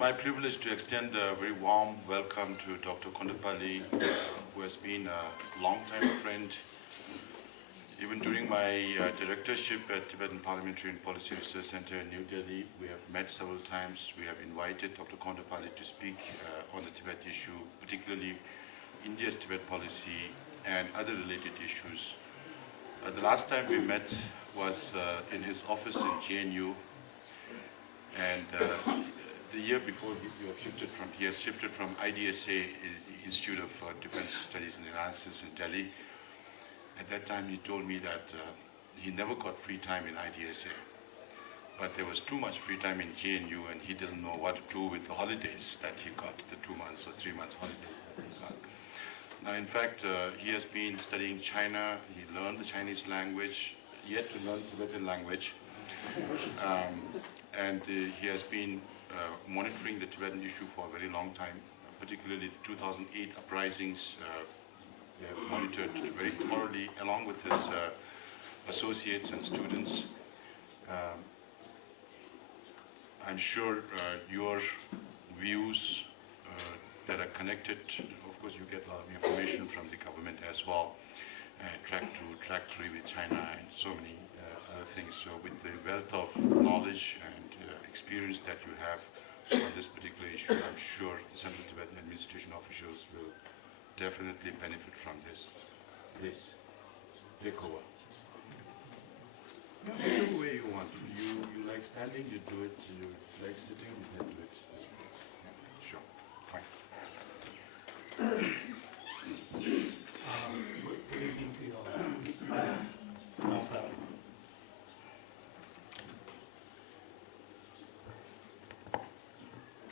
my privilege to extend a very warm welcome to Dr. Kondapalli, who has been a long-time friend. Even during my directorship at Tibetan Parliamentary and Policy Research Center in New Delhi, we have met several times. We have invited Dr. Kondapalli to speak on the Tibet issue, particularly India's Tibet policy and other related issues. The last time we met was in his office in JNU, and the year before he has shifted from IDSA, Institute of Defense Studies and Analysis in Delhi. At that time he told me that he never got free time in IDSA, but there was too much free time in JNU and he doesn't know what to do with the holidays that he got, the 2 months or 3 months holidays that he got. Now in fact, he has been studying China, he learned the Chinese language, yet to learn Tibetan language, and he has been monitoring the Tibetan issue for a very long time, particularly the 2008 uprisings. They have monitored very thoroughly along with his associates and students. I'm sure your views that are connected, of course you get a lot of information from the government as well, track 2, track 3 with China and so many other things. So with the wealth of knowledge and experience that you have on this particular issue, I'm sure the Central Tibetan Administration officials will definitely benefit from this. Please, take over. Yeah, whichever way you want. You like standing, you do it. You like sitting, you can do it. Yeah, sure, fine. Good evening to you all.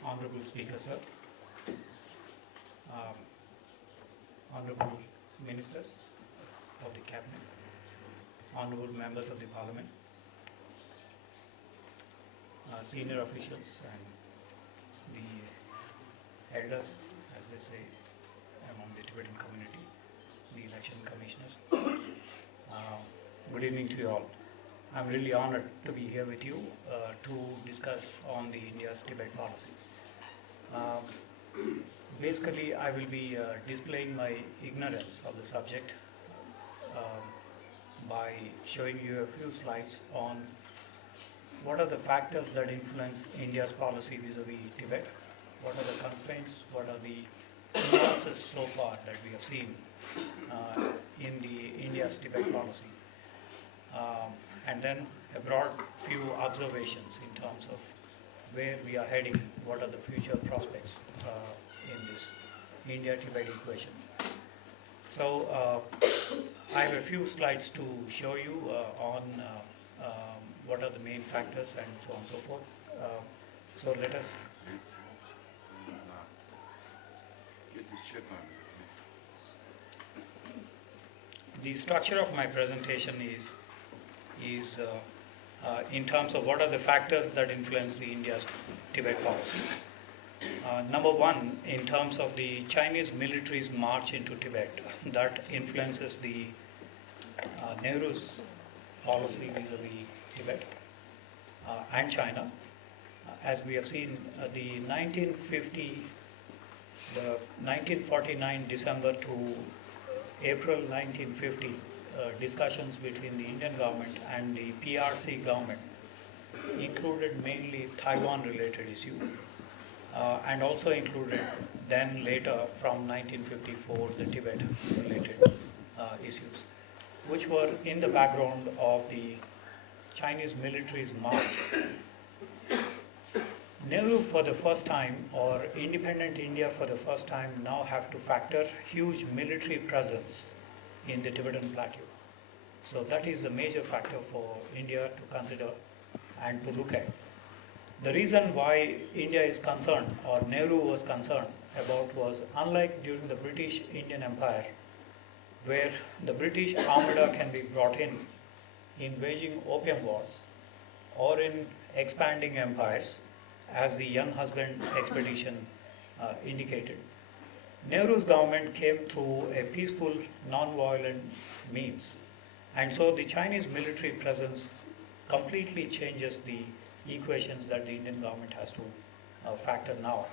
Honorable Speaker, sir. Honorable Ministers of the Cabinet, Honorable Members of the Parliament, senior officials and the elders, as they say, among the Tibetan community, the election commissioners. Good evening to you all. I'm really honored to be here with you to discuss on the India's Tibet policy. Basically, I will be displaying my ignorance of the subject by showing you a few slides on what are the factors that influence India's policy vis-a-vis Tibet, what are the constraints, what are the nuances so far that we have seen in the India's Tibet policy, and then a broad few observations in terms of where we are heading, what are the future prospects in this India-Tibet equation. So I have a few slides to show you on what are the main factors and so on and so forth. So let us get this check on. The structure of my presentation is in terms of what are the factors that influence the India's Tibet policy. Number one, in terms of the Chinese military's march into Tibet, that influences the Nehru's policy vis-a-vis Tibet and China. As we have seen, the 1949 December to April 1950 discussions between the Indian government and the PRC government included mainly Taiwan-related issues. And also included then later from 1954 the Tibet-related issues, which were in the background of the Chinese military's march. Nehru for the first time, or independent India for the first time, now have to factor huge military presence in the Tibetan plateau. So that is a major factor for India to consider and to look at. The reason why India is concerned, or Nehru was concerned about, was unlike during the British Indian Empire, where the British armada can be brought in waging opium wars or in expanding empires, as the Young Husband expedition indicated. Nehru's government came through a peaceful, non-violent means, and so the Chinese military presence completely changes the equations that the Indian government has to factor now.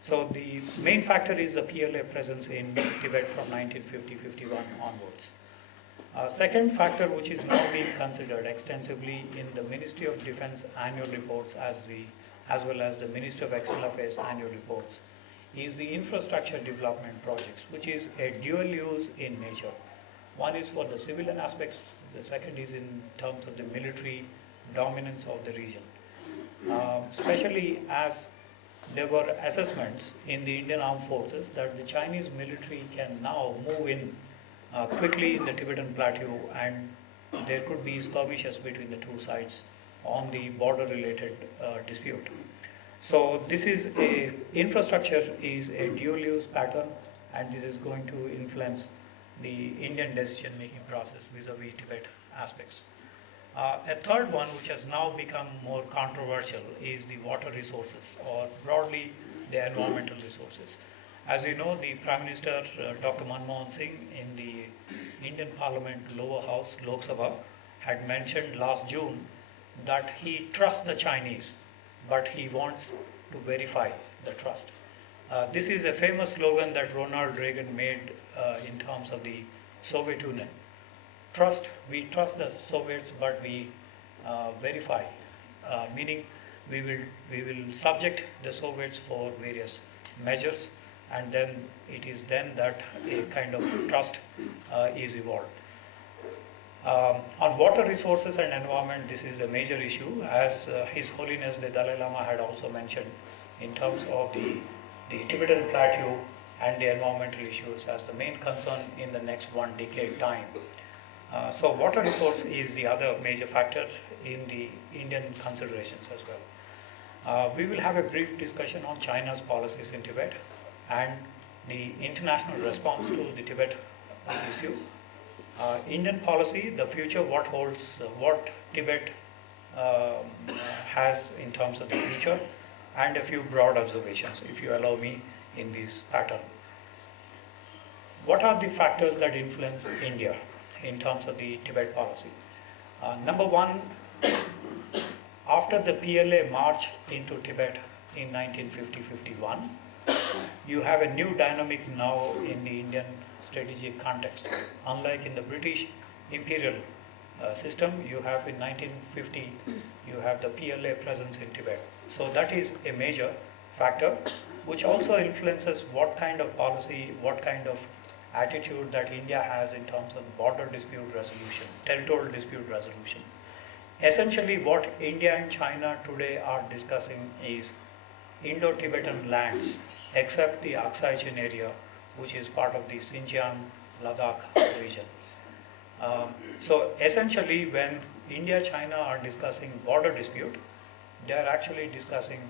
So the main factor is the PLA presence in Tibet from 1950-51 onwards. Second factor, which is now being considered extensively in the Ministry of Defense annual reports as well as the Ministry of External Affairs annual reports, is the infrastructure development projects, which is a dual use in nature. One is for the civilian aspects, the second is in terms of the military dominance of the region. Especially as there were assessments in the Indian Armed Forces that the Chinese military can now move in quickly in the Tibetan plateau, and there could be skirmishes between the two sides on the border related dispute. So this is infrastructure is a dual use pattern, and this is going to influence the Indian decision making process vis-a-vis Tibet aspects. A third one, which has now become more controversial, is the water resources, or broadly the environmental resources. As you know, the Prime Minister, Dr. Manmohan Singh, in the Indian Parliament lower house, Lok Sabha, had mentioned last June that he trusts the Chinese, but he wants to verify the trust. This is a famous slogan that Ronald Reagan made in terms of the Soviet Union. We trust the Soviets, but we verify, meaning we will subject the Soviets for various measures, and then it is then that a kind of trust is evolved. On water resources and environment, this is a major issue, as His Holiness the Dalai Lama had also mentioned in terms of the Tibetan plateau and the environmental issues as the main concern in the next 1 decade time. So water resource is the other major factor in the Indian considerations as well. We will have a brief discussion on China's policies in Tibet and the international response to the Tibet issue. Indian policy, the future, what holds, what Tibet has in terms of the future, and a few broad observations, if you allow me, in this pattern. What are the factors that influence India in terms of the Tibet policy? Number one, after the PLA march into Tibet in 1950-51, you have a new dynamic now in the Indian strategic context. Unlike in the British imperial system, you have in 1950, you have the PLA presence in Tibet. So that is a major factor, which also influences what kind of policy, what kind of attitude that India has in terms of border dispute resolution, territorial dispute resolution. Essentially, what India and China today are discussing is Indo-Tibetan lands, except the Aksai Chin area, which is part of the Xinjiang, Ladakh region. So essentially, when India-China are discussing border dispute, they are actually discussing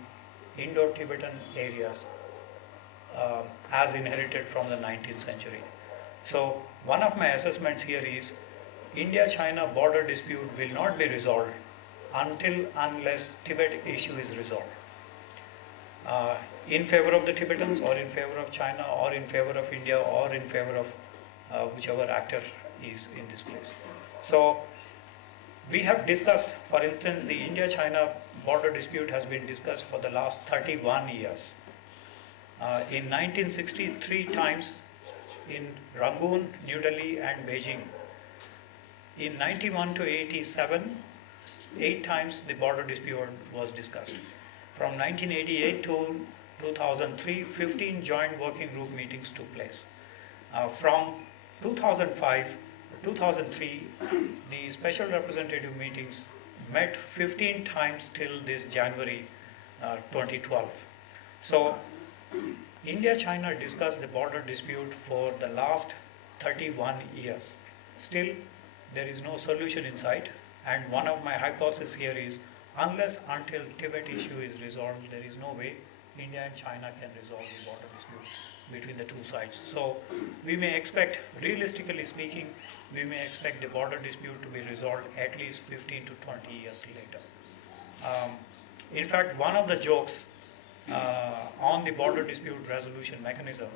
Indo-Tibetan areas as inherited from the 19th century. So one of my assessments here is India-China border dispute will not be resolved unless Tibet issue is resolved. In favor of the Tibetans, or in favor of China, or in favor of India, or in favor of whichever actor is in this place. So we have discussed, for instance, the India-China border dispute has been discussed for the last 31 years. In 1960, 3 times in Rangoon, New Delhi and Beijing. In 91 to 87, 8 times the border dispute was discussed. From 1988 to 2003, 15 joint working group meetings took place. From 2005 to 2003, the special representative meetings met 15 times till this January 2012. So India-China discussed the border dispute for the last 31 years. Still, there is no solution in sight, and one of my hypotheses here is unless until Tibet issue is resolved, there is no way India and China can resolve the border dispute between the two sides. So we may expect, realistically speaking, we may expect the border dispute to be resolved at least 15 to 20 years later. In fact, one of the jokes on the border dispute resolution mechanism,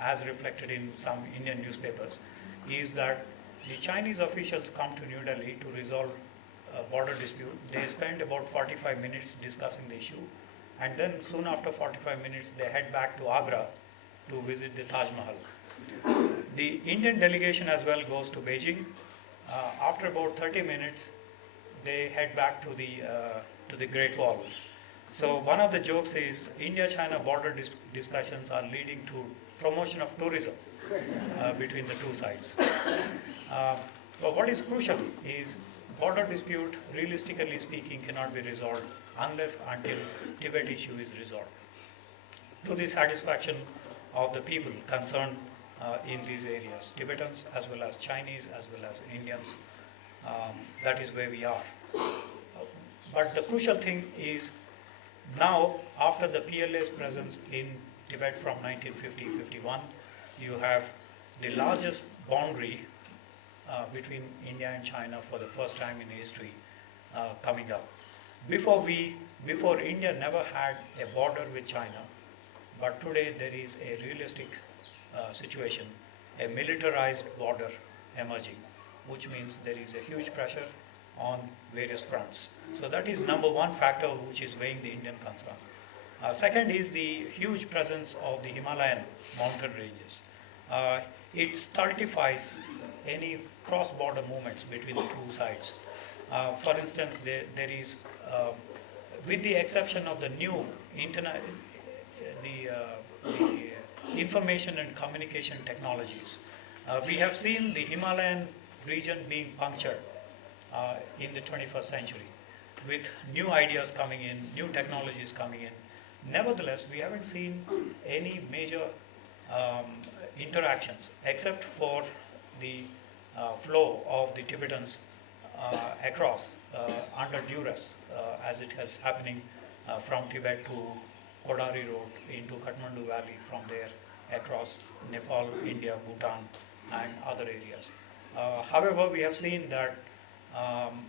as reflected in some Indian newspapers, is that the Chinese officials come to New Delhi to resolve a border dispute. They spend about 45 minutes discussing the issue, and then soon after 45 minutes they head back to Agra to visit the Taj Mahal. The Indian delegation as well goes to Beijing. After about 30 minutes, they head back to the Great Wall. So one of the jokes is India-China border discussions are leading to promotion of tourism between the two sides. But what is crucial is border dispute, realistically speaking, cannot be resolved unless until Tibet issue is resolved to the satisfaction of the people concerned in these areas, Tibetans as well as Chinese as well as Indians. That is where we are. But the crucial thing is now, after the PLA's presence in Tibet from 1950-51, you have the largest boundary between India and China for the first time in history coming up. Before India never had a border with China, but today there is a realistic situation, a militarized border emerging, which means there is a huge pressure on various fronts. So that is number one factor which is weighing the Indian concern. Second is the huge presence of the Himalayan mountain ranges. It stultifies any cross-border movements between the two sides. For instance, there is, with the exception of the new the information and communication technologies, we have seen the Himalayan region being punctured in the 21st century with new ideas coming in, new technologies coming in. Nevertheless, we haven't seen any major interactions except for the flow of the Tibetans across under duress as it is happening from Tibet to Kodari Road into Kathmandu Valley, from there across Nepal, India, Bhutan and other areas. However, we have seen that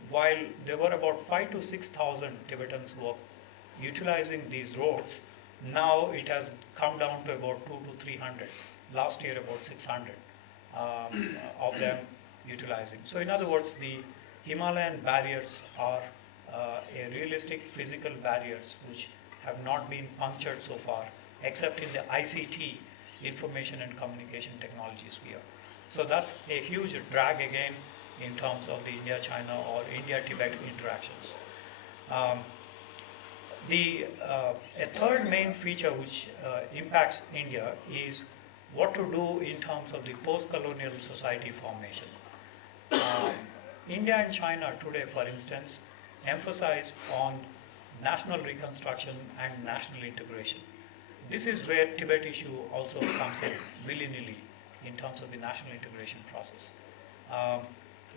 while there were about 5,000 to 6,000 Tibetans who were utilizing these roads, now it has come down to about 200 to 300. Last year about 600 of them utilizing. So in other words, the Himalayan barriers are a realistic physical barriers which have not been punctured so far, except in the ICT, information and communication technology sphere. So that's a huge drag again in terms of the India-China or India-Tibet interactions. A third main feature which impacts India is what to do in terms of the post-colonial society formation. India and China today, for instance, emphasize on national reconstruction and national integration. This is where Tibet issue also comes in willy-nilly in terms of the national integration process.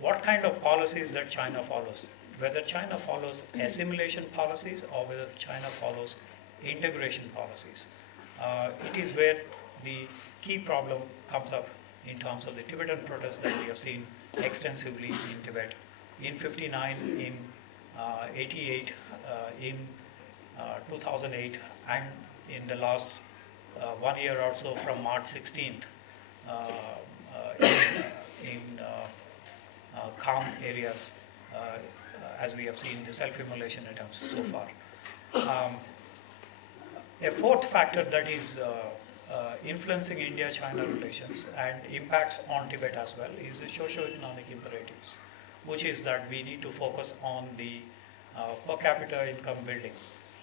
What kind of policies that China follows? Whether China follows assimilation policies or whether China follows integration policies. It is where the key problem comes up in terms of the Tibetan protests that we have seen extensively in Tibet. In 59, in 88, in 2008, and in the last 1 year or so from March 16th in calm areas, as we have seen the self-immolation attempts so far. A fourth factor that is influencing India-China relations and impacts on Tibet as well is the socio-economic imperatives, which is that we need to focus on the per capita income building.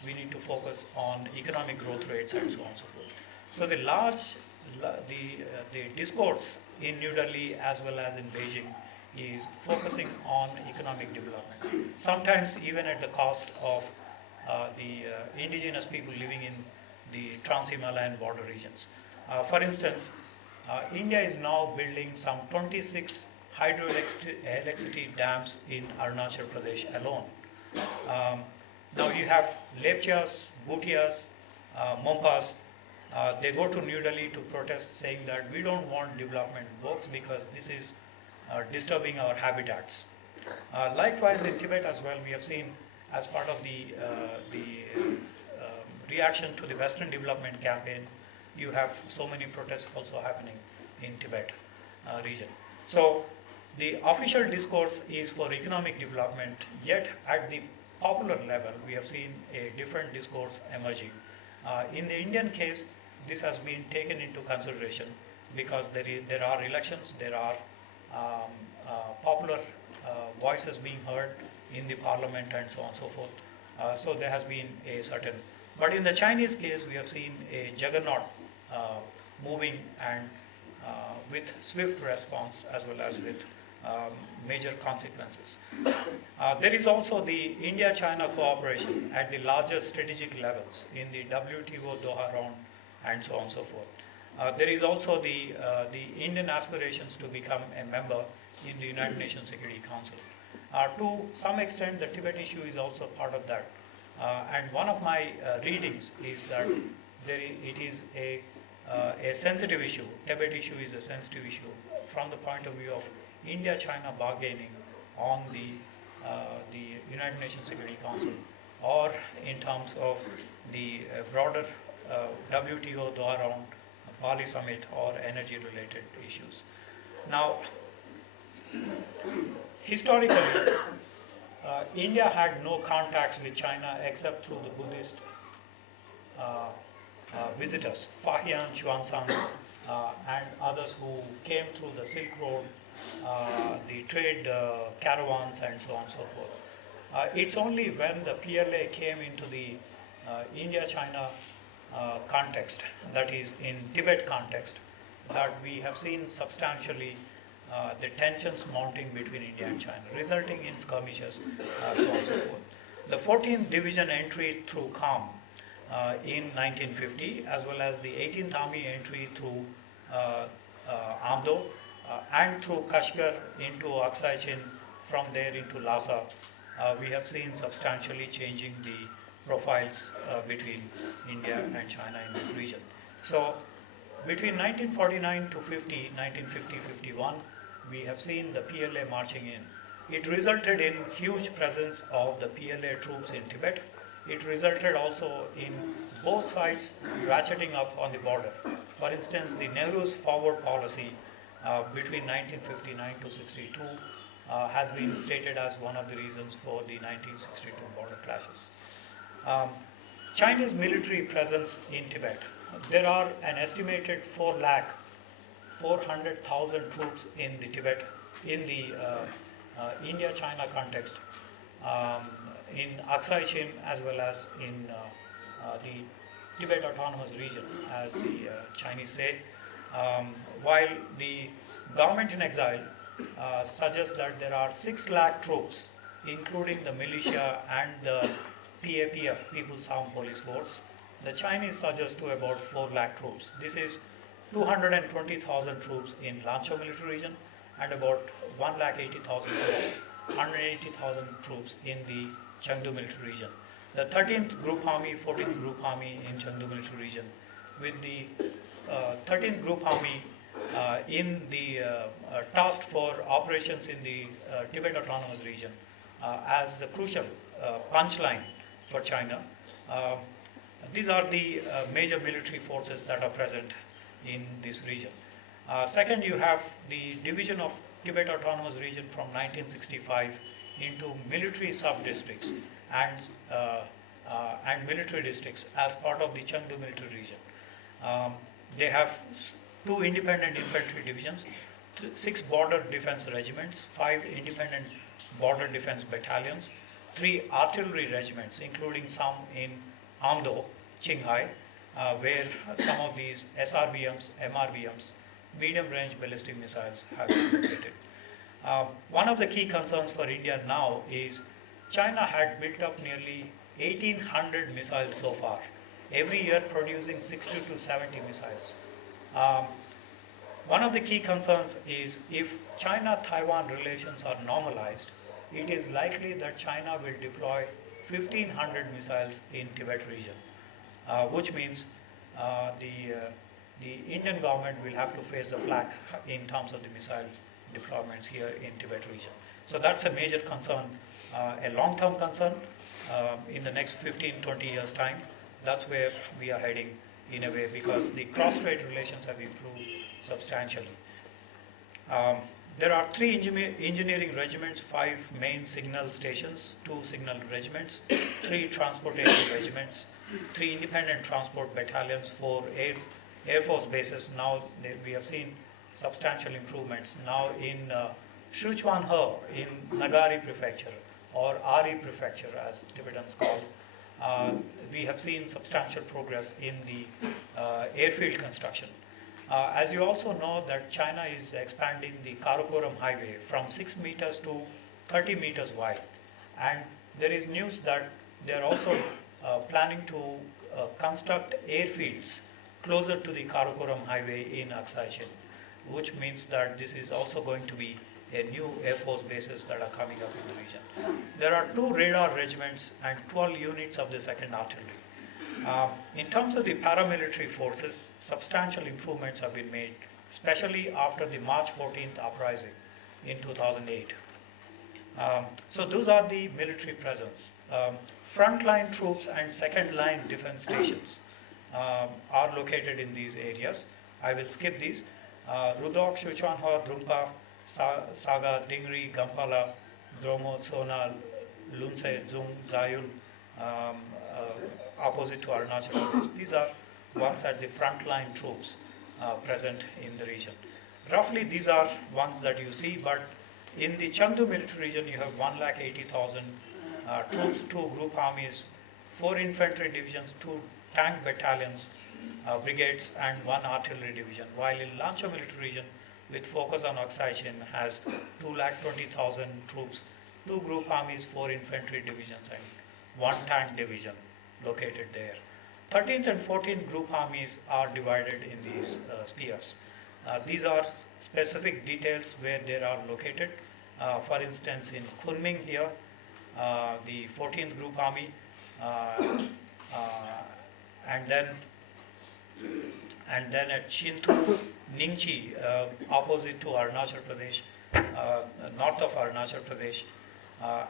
We need to focus on economic growth rates and so on and so forth. So the discourse in New Delhi as well as in Beijing is focusing on economic development, sometimes even at the cost of the indigenous people living in the Trans-Himalayan border regions. For instance, India is now building some 26 hydroelectricity dams in Arunachal Pradesh alone. Now you have Lepchas, Bhutias, Mompas, they go to New Delhi to protest saying that we don't want development works because this is disturbing our habitats. Likewise in Tibet as well, we have seen as part of the reaction to the Western Development Campaign, you have so many protests also happening in Tibet region. So the official discourse is for economic development, yet at the popular level, we have seen a different discourse emerging. In the Indian case, this has been taken into consideration because there are elections, there are popular voices being heard in the parliament and so on and so forth. So there has been a certain, but in the Chinese case, we have seen a juggernaut moving and with swift response as well as with major consequences. There is also the India-China cooperation at the larger strategic levels in the WTO Doha round and so on and so forth. There is also the Indian aspirations to become a member in the United Nations Security Council. To some extent, the Tibet issue is also part of that. And one of my readings is that it is a sensitive issue. Tibet issue is a sensitive issue from the point of view of India-China bargaining on the United Nations Security Council, or in terms of the broader WTO Doha round, Bali summit, or energy-related issues. Now, historically, India had no contacts with China except through the Buddhist visitors, Fahian, Xuanzang, and others who came through the Silk Road, the trade caravans, and so on and so forth. It's only when the PLA came into the India-China context, that is in Tibet context, that we have seen substantially the tensions mounting between India and China, resulting in skirmishes, so on and so forth. The 14th Division entry through Kham in 1950, as well as the 18th Army entry through Amdo and through Kashgar into Aksai Chin, from there into Lhasa, we have seen substantially changing the profiles between India and China in this region. So between 1949 to 1950-51, we have seen the PLA marching in. It resulted in huge presence of the PLA troops in Tibet. It resulted also in both sides ratcheting up on the border. For instance, the Nehru's forward policy between 1959 to 62 has been stated as one of the reasons for the 1962 border clashes. Chinese military presence in Tibet. There are an estimated 400,000 troops in the Tibet, in the India-China context, in Aksai Chin as well as in the Tibet Autonomous Region, as the Chinese say, while the government in exile suggests that there are 6 lakh troops, including the militia and the PAPF, People's Armed Police Force. The Chinese suggest to about 4 lakh troops. This is 220,000 troops in Lanzhou military region and about 180,000 troops in the Chengdu military region. The 13th Group Army, 14th Group Army in Chengdu military region, with the 13th Group Army in the tasked for operations in the Tibet Autonomous Region as the crucial punchline for China. These are the major military forces that are present in this region. Second, you have the division of Tibet Autonomous Region from 1965 into military sub-districts and military districts as part of the Chengdu military region. They have 2 independent infantry divisions, 6 border defense regiments, 5 independent border defense battalions, 3 artillery regiments, including some in Amdo, Qinghai, where some of these SRBMs, MRBMs, medium-range ballistic missiles have been located. One of the key concerns for India now is China had built up nearly 1,800 missiles so far, every year producing 60 to 70 missiles. One of the key concerns is if China-Taiwan relations are normalized, it is likely that China will deploy 1,500 missiles in Tibet region, which means the Indian government will have to face the flak in terms of the missile deployments here in Tibet region. So that's a major concern, a long-term concern in the next 15-20 years' time. That's where we are heading in a way, because the cross-strait relations have improved substantially. There are three engineering regiments, 5 main signal stations, 2 signal regiments, 3 transportation regiments, 3 independent transport battalions, 4 Air Force bases. Now we have seen substantial improvements. Now in Sichuanhe, in Nagari Prefecture, or Ari Prefecture as Tibetans call, we have seen substantial progress in the airfield construction. As you also know that China is expanding the Karakoram highway from 6 meters to 30 meters wide, and there is news that they are also planning to construct airfields closer to the Karakoram highway in Aksai Chin, which means that this is also going to be a new Air Force bases that are coming up in the region. There are 2 radar regiments and 12 units of the 2nd Artillery. In terms of the paramilitary forces, substantial improvements have been made, especially after the March 14th uprising in 2008. So those are the military presence. Frontline troops and second line defense stations are located in these areas. I will skip these. Rudok, Sichuanhe, Drungpa, Saga, Dingri, Gampala, Dromo, Sona, Lunse, Zung, Zayul, opposite to Arunachal Pradesh. These are ones at the frontline troops present in the region. Roughly these are ones that you see, but in the Chengdu military region you have 180,000 troops, 2 group armies, 4 infantry divisions, 2 tank battalions, brigades, and 1 artillery division, while in Lancho military region, with focus on Aksai Chin, has 220,000 troops, 2 group armies, 4 infantry divisions, and 1 tank division located there. 13th and 14th group armies are divided in these spheres. These are specific details where they are located. For instance, in Kunming here, the 14th Group Army, and then at Chintu, Ningchi, opposite to Arunachal Pradesh, north of Arunachal Pradesh,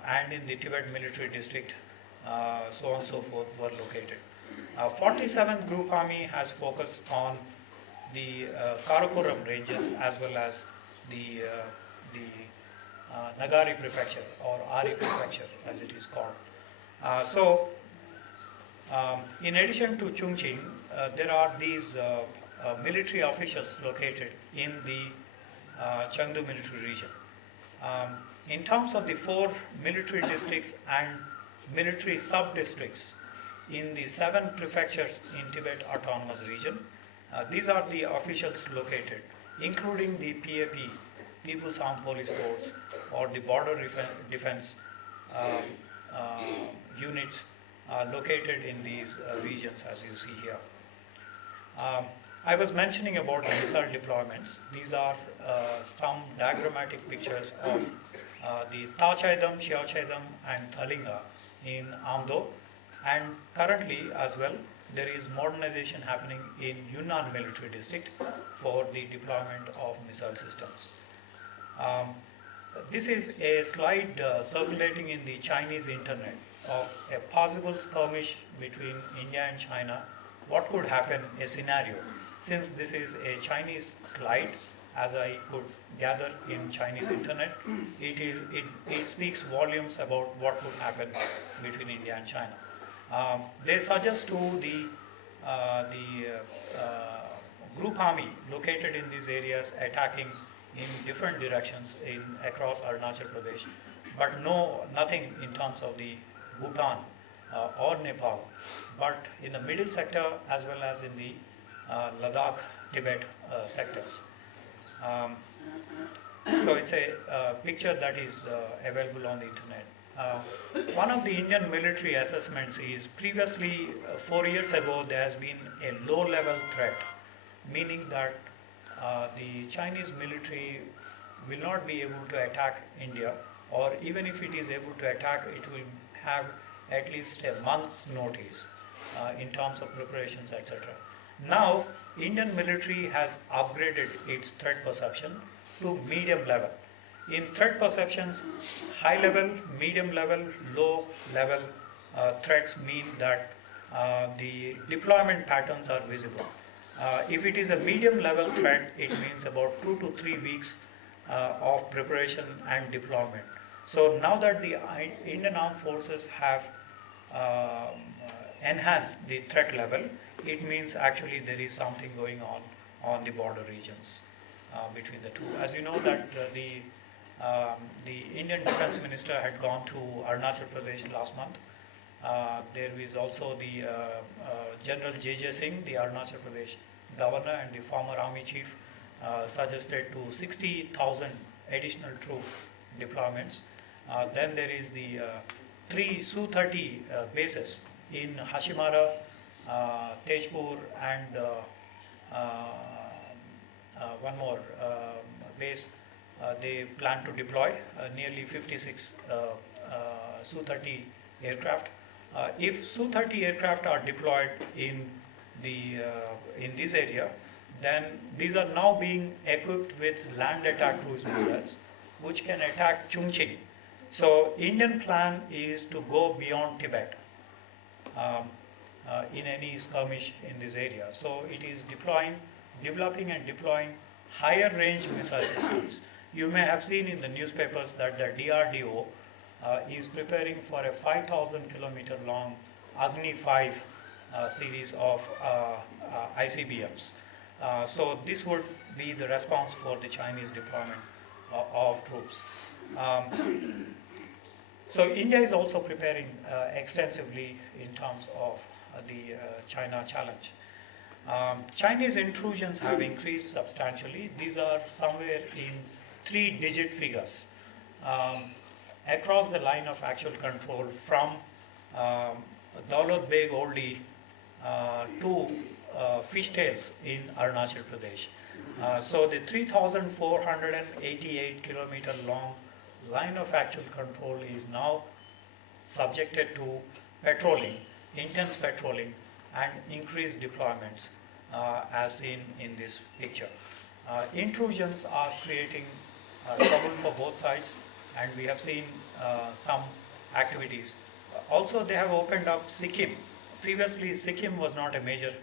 and in the Tibet Military District, so on and so forth, were located. 47th Group Army has focused on the Karakoram ranges as well as the Nagari Prefecture, or Ari Prefecture as it is called. In addition to Chongqing, there are these military officials located in the Chengdu military region. In terms of the 4 military districts and military sub-districts in the 7 prefectures in Tibet Autonomous Region, these are the officials located, including the PAP, People's Armed Police Force, or the border defense units located in these regions, as you see here. I was mentioning about the missile deployments. These are some diagrammatic pictures of the Tachaidam, Xiaochaidam, and Thalinga in Amdo, and currently as well there is modernization happening in Yunnan military district for the deployment of missile systems. This is a slide circulating in the Chinese internet of a possible skirmish between India and China. What could happen, a scenario. Since this is a Chinese slide, as I could gather in Chinese internet, it speaks volumes about what could happen between India and China. They suggest to the group army located in these areas attacking in different directions across Arunachal Pradesh, but nothing in terms of the Bhutan or Nepal, but in the middle sector as well as in the Ladakh, Tibet sectors. So it's a picture that is available on the internet. One of the Indian military assessments is previously, 4 years ago, there has been a low-level threat, meaning that the Chinese military will not be able to attack India, or even if it is able to attack, it will have at least a month's notice in terms of preparations, etc. Now, Indian military has upgraded its threat perception to medium level. In threat perceptions, high level, medium level, low level threats mean that the deployment patterns are visible. If it is a medium level threat, it means about 2 to 3 weeks of preparation and deployment. So now that the Indian Armed Forces have um, enhanced the threat level, it means actually there is something going on the border regions between the two. As you know that the Indian Defence Minister had gone to Arunachal Pradesh last month. There is also the General J.J. Singh, the Arunachal Pradesh governor and the former army chief, suggested to 60,000 additional troop deployments. Then there is the three Su-30 bases in Hashimara, Tejpur, and one more base. They plan to deploy nearly 56 Su-30 aircraft. If Su-30 aircraft are deployed in this area, then these are now being equipped with land attack cruise missiles, which can attack Chongqing. So Indian plan is to go beyond Tibet in any skirmish in this area. So it is developing and deploying higher range missile systems. You may have seen in the newspapers that the DRDO is preparing for a 5,000 kilometer long Agni 5 series of ICBMs. So this would be the response for the Chinese deployment of troops. So India is also preparing extensively in terms of the China challenge. Chinese intrusions have increased substantially. These are somewhere in 3-digit figures across the line of actual control from Daulat Beg Oldi to fishtails in Arunachal Pradesh. So the 3,488 kilometer long line of actual control is now subjected to patrolling, intense patrolling, and increased deployments as seen in this picture. Intrusions are creating trouble for both sides, and we have seen some activities. Also, they have opened up Sikkim. Previously, Sikkim was not a major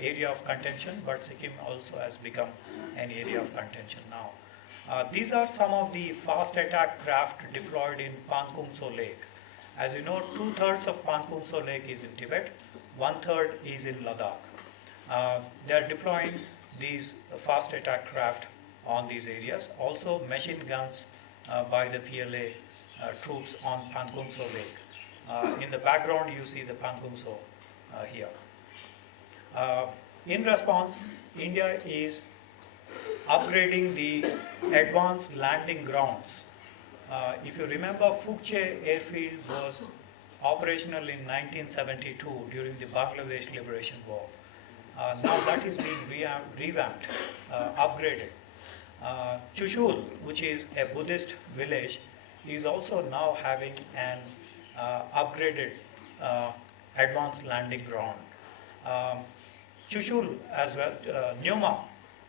area of contention, but Sikkim also has become an area of contention now. These are some of the fast attack craft deployed in Pankumso Lake. As you know, 2/3 of Pankumso Lake is in Tibet, 1/3 is in Ladakh. They are deploying these fast attack craft on these areas. Also, machine guns by the PLA troops on Pankumso Lake. In the background, you see the Pankumso here. In response, India is upgrading the advanced landing grounds. If you remember, Phukche airfield was operational in 1972 during the Bangladesh Liberation War. Now that is being revamped, upgraded. Chushul, which is a Buddhist village, is also now having an upgraded advanced landing ground. Chushul as well, Nyoma,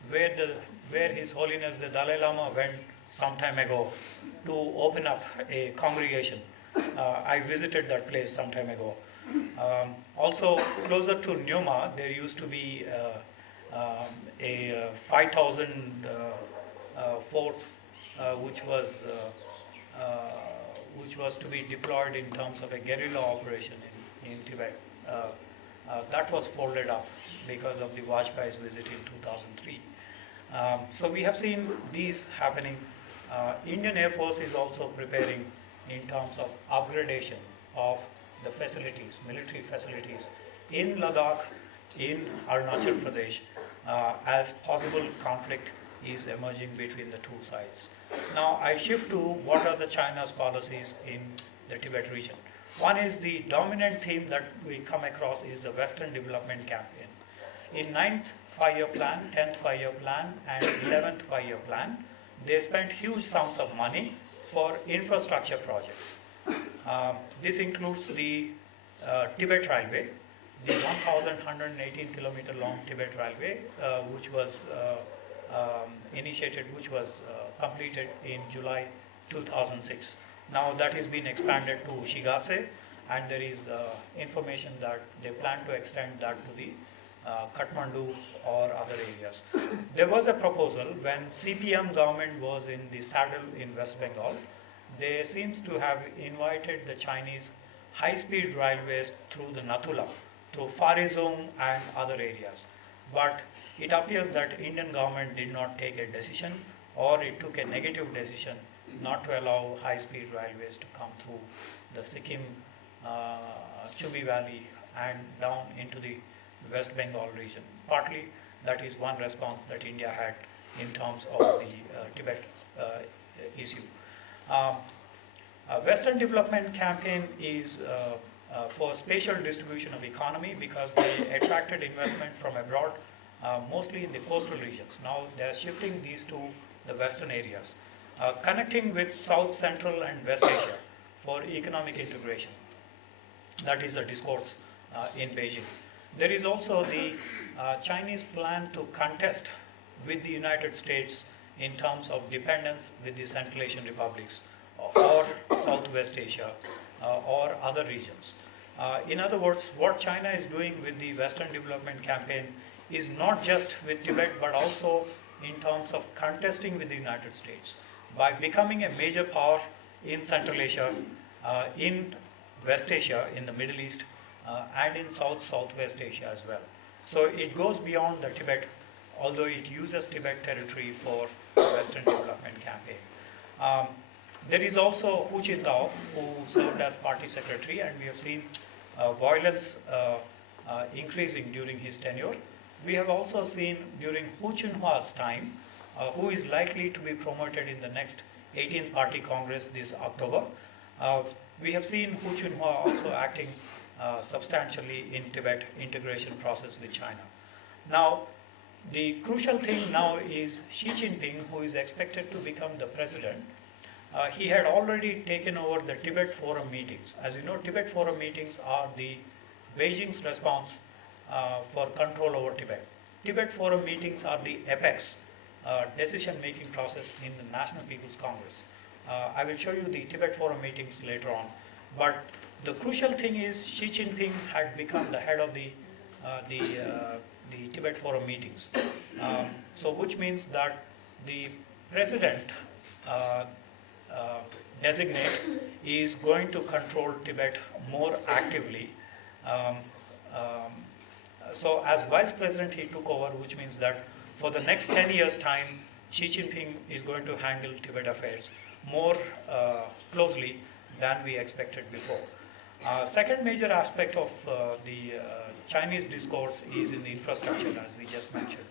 where His Holiness the Dalai Lama went some time ago to open up a congregation. I visited that place some time ago. Also, closer to Nyoma, there used to be a 5,000 force which was to be deployed in terms of a guerrilla operation in Tibet. That was folded up because of the Vajpayee's visit in 2003. So we have seen these happening. Indian Air Force is also preparing in terms of upgradation of the facilities, military facilities in Ladakh, in Arunachal Pradesh, as possible conflict is emerging between the two sides. Now I shift to what are the China's policies in the Tibet region. One is the dominant theme that we come across is the Western Development Campaign. In 9th 5-year plan, 10th 5-year plan, and 11th 5-year plan, they spent huge sums of money for infrastructure projects. This includes the Tibet Railway, the 1,118 kilometer long Tibet Railway, which was initiated, which was completed in July 2006. Now that has been expanded to Shigatse, and there is information that they plan to extend that to the Kathmandu or other areas. There was a proposal when CPM government was in the saddle in West Bengal. They seems to have invited the Chinese high-speed railways through the Nathula, through Farizom and other areas. But it appears that Indian government did not take a decision, or it took a negative decision not to allow high-speed railways to come through the Sikkim, Chubi Valley and down into the West Bengal region. Partly that is one response that India had in terms of the Tibet issue. Western Development Campaign is for spatial distribution of economy because they attracted investment from abroad, mostly in the coastal regions. Now they are shifting these to the western areas, connecting with South, Central and West Asia for economic integration. That is the discourse in Beijing. There is also the Chinese plan to contest with the United States in terms of dependence with the Central Asian republics or Southwest Asia or other regions. In other words, what China is doing with the Western Development Campaign is not just with Tibet but also in terms of contesting with the United States by becoming a major power in Central Asia, in West Asia, in the Middle East, and in Southwest Asia as well. So it goes beyond the Tibet, although it uses Tibet territory for the Western Development Campaign. There is also Hu Jintao, who served as party secretary, and we have seen violence increasing during his tenure. We have also seen during Hu Chunhua's time, who is likely to be promoted in the next 18th Party Congress this October. We have seen Hu Chunhua also acting substantially in Tibet integration process with China. Now, the crucial thing now is Xi Jinping, who is expected to become the president. He had already taken over the Tibet Forum meetings. As you know, Tibet Forum meetings are the Beijing's response for control over Tibet. Tibet Forum meetings are the apex decision-making process in the National People's Congress. I will show you the Tibet Forum meetings later on. But the crucial thing is Xi Jinping had become the head of the Tibet Forum meetings. So which means that the president designate is going to control Tibet more actively. So as vice president he took over, which means that for the next 10 years time, Xi Jinping is going to handle Tibet affairs more closely than we expected before. Second major aspect of the Chinese discourse is in the infrastructure, as we just mentioned.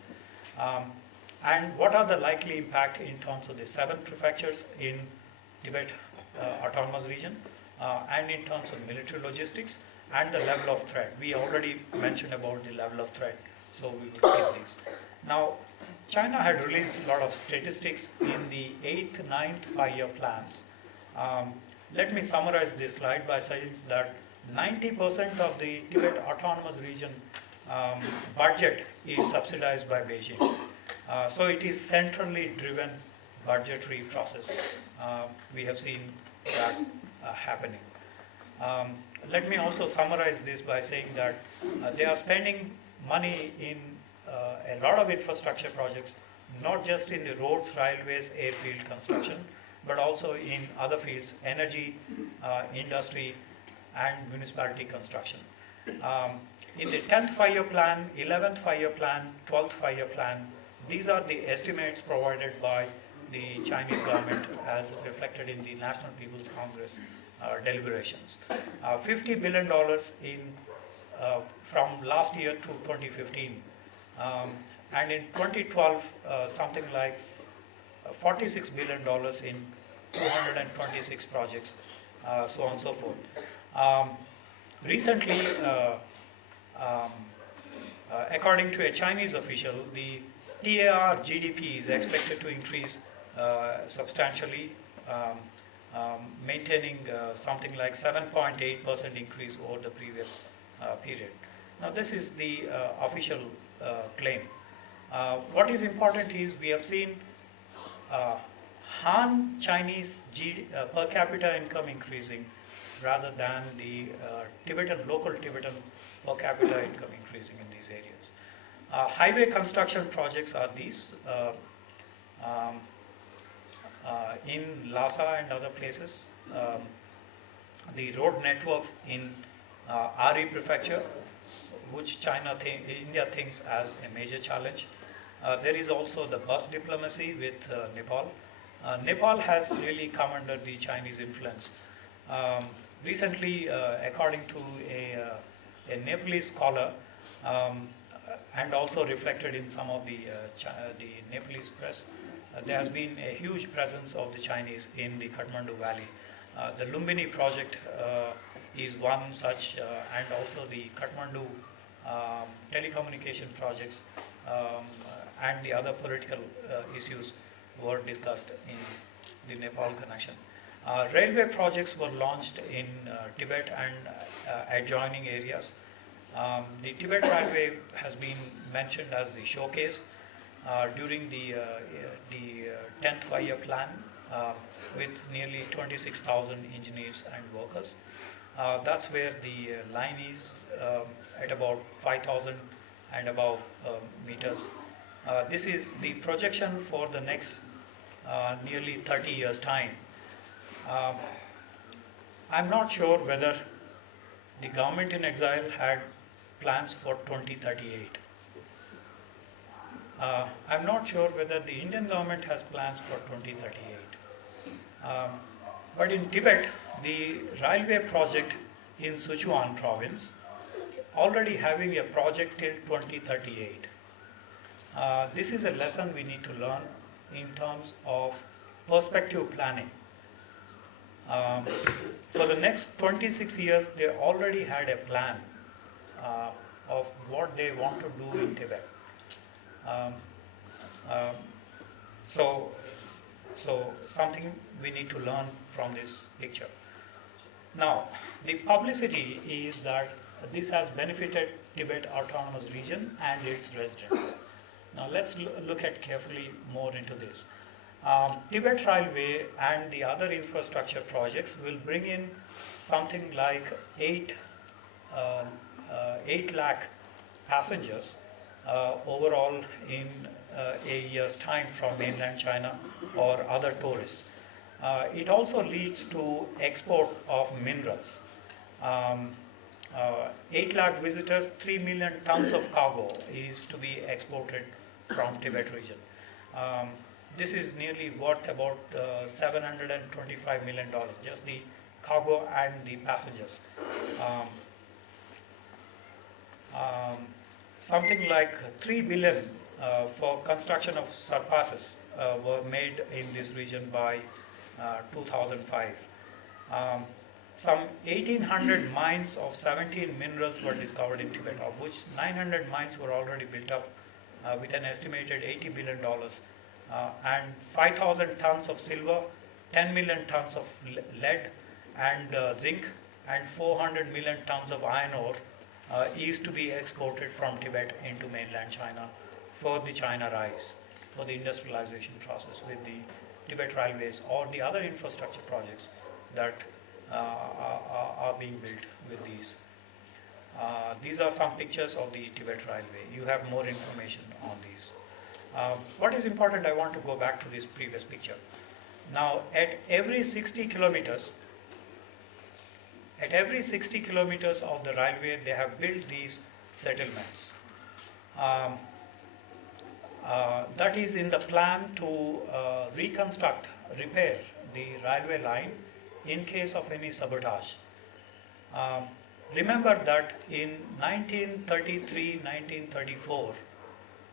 And what are the likely impact in terms of the 7 prefectures in Tibet autonomous region and in terms of military logistics and the level of threat. We already mentioned about the level of threat, so we will skip these. Now, China had released a lot of statistics in the 8th, 9th 5-year plans. Let me summarize this slide by saying that 90% of the Tibet autonomous region budget is subsidized by Beijing. So it is centrally driven budgetary process. We have seen that happening. Let me also summarize this by saying that they are spending money in a lot of infrastructure projects, not just in the roads, railways, airfield construction, but also in other fields, energy, industry, and municipality construction. In the 10th 5-year plan, 11th 5-year plan, 12th 5-year plan, these are the estimates provided by the Chinese government as reflected in the National People's Congress deliberations. $50 billion in from last year to 2015. And in 2012, something like $46 billion in 226 projects, so on and so forth. Recently, according to a Chinese official, the TAR GDP is expected to increase substantially, maintaining something like 7.8% increase over the previous period. Now, this is the official claim. What is important is we have seen Han Chinese per capita income increasing rather than the local Tibetan per capita income increasing in these areas. Highway construction projects are these um, in Lhasa and other places. The road networks in RE prefecture, which India thinks as a major challenge. There is also the bus diplomacy with Nepal. Nepal has really come under the Chinese influence. Um, Recently, according to a Nepalese scholar, um, and also reflected in some of the Nepalese press, there has been a huge presence of the Chinese in the Kathmandu Valley. The Lumbini project is one such, and also the Kathmandu telecommunication projects and the other political issues were discussed in the Nepal connection. Railway projects were launched in Tibet and adjoining areas. The Tibet Railway has been mentioned as the showcase during the 10th five-year plan with nearly 26,000 engineers and workers. That's where the line is at about 5,000 and above meters. This is the projection for the next nearly 30 years' time. I'm not sure whether the government in exile had plans for 2038. I'm not sure whether the Indian government has plans for 2038. But in Tibet, the railway project in Sichuan province already having a project till 2038. This is a lesson we need to learn in terms of perspective planning. For the next 26 years, they already had a plan of what they want to do in Tibet. So something we need to learn from this picture. Now, the publicity is that this has benefited Tibet Autonomous Region and its residents. Now, let's look at carefully more into this. Tibet Railway and the other infrastructure projects will bring in something like 8 lakh passengers overall in a year's time from mainland China or other tourists. It also leads to export of minerals. 8 lakh visitors, 3 million tons of cargo is to be exported from Tibet region. This is nearly worth about $725 million, just the cargo and the passengers. Something like 3 billion for construction of surpasses were made in this region by 2005. Some 1800 mines of 17 minerals were discovered in Tibet, of which 900 mines were already built up with an estimated $80 billion, and 5,000 tons of silver, 10 million tons of lead and zinc, and 400 million tons of iron ore is to be exported from Tibet into mainland China for the China Rise, for the industrialization process with the Tibet Railways or the other infrastructure projects that are being built with these. These are some pictures of the Tibet Railway. You have more information on these. What is important, I want to go back to this previous picture. Now, at every 60 kilometers of the railway, they have built these settlements. That is in the plan to reconstruct, repair the railway line in case of any sabotage. Remember that in 1933-1934,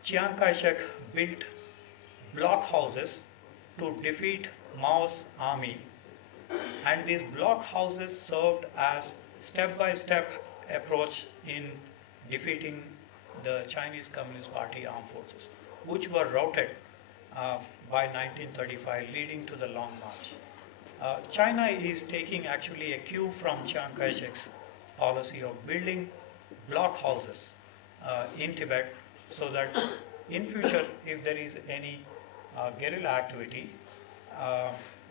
Chiang Kai-shek built block houses to defeat Mao's army, and these block houses served as step-by-step approach in defeating the Chinese Communist Party armed forces, which were routed by 1935, leading to the Long March. China is taking actually a cue from Chiang Kai-shek's policy of building block houses in Tibet, so that in future, if there is any guerrilla activity,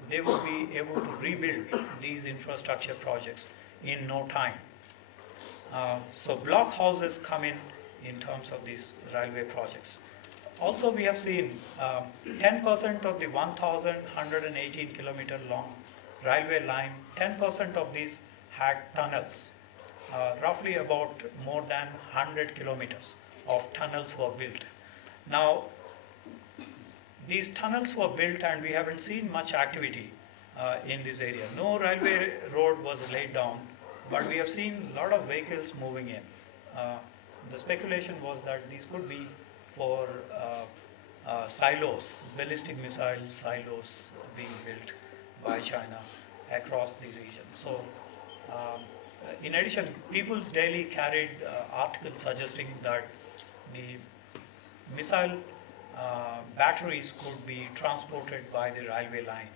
they will be able to rebuild these infrastructure projects in no time. So block houses come in in terms of these railway projects. Also, we have seen 10% of the 1,118 kilometer long railway line, 10% of these had tunnels. Roughly about more than 100 kilometers of tunnels were built. Now, these tunnels were built and we haven't seen much activity in this area. No railway road was laid down, but we have seen a lot of vehicles moving in. The speculation was that these could be for silos, ballistic missile silos being built by China across the region. So, in addition, People's Daily carried articles suggesting that the missile batteries could be transported by the railway line,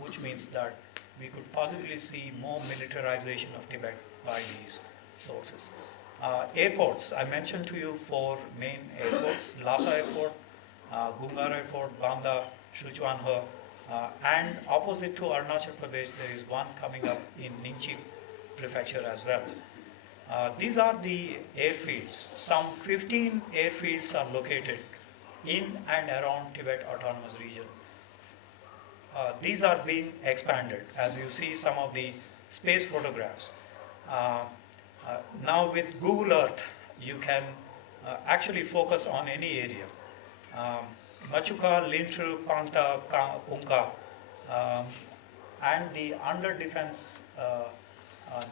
which means that we could possibly see more militarization of Tibet by these sources. Airports, I mentioned to you 4 main airports: Lhasa Airport, Gungar Airport, Banda, Sichuanhe, and opposite to Arunachal Pradesh there is one coming up in Ningxi prefecture as well. These are the airfields. Some 15 airfields are located in and around Tibet Autonomous Region. These are being expanded, as you see some of the space photographs. Now with Google Earth, you can actually focus on any area. Machuka, Linchu, Pangta, Punka, and the under defense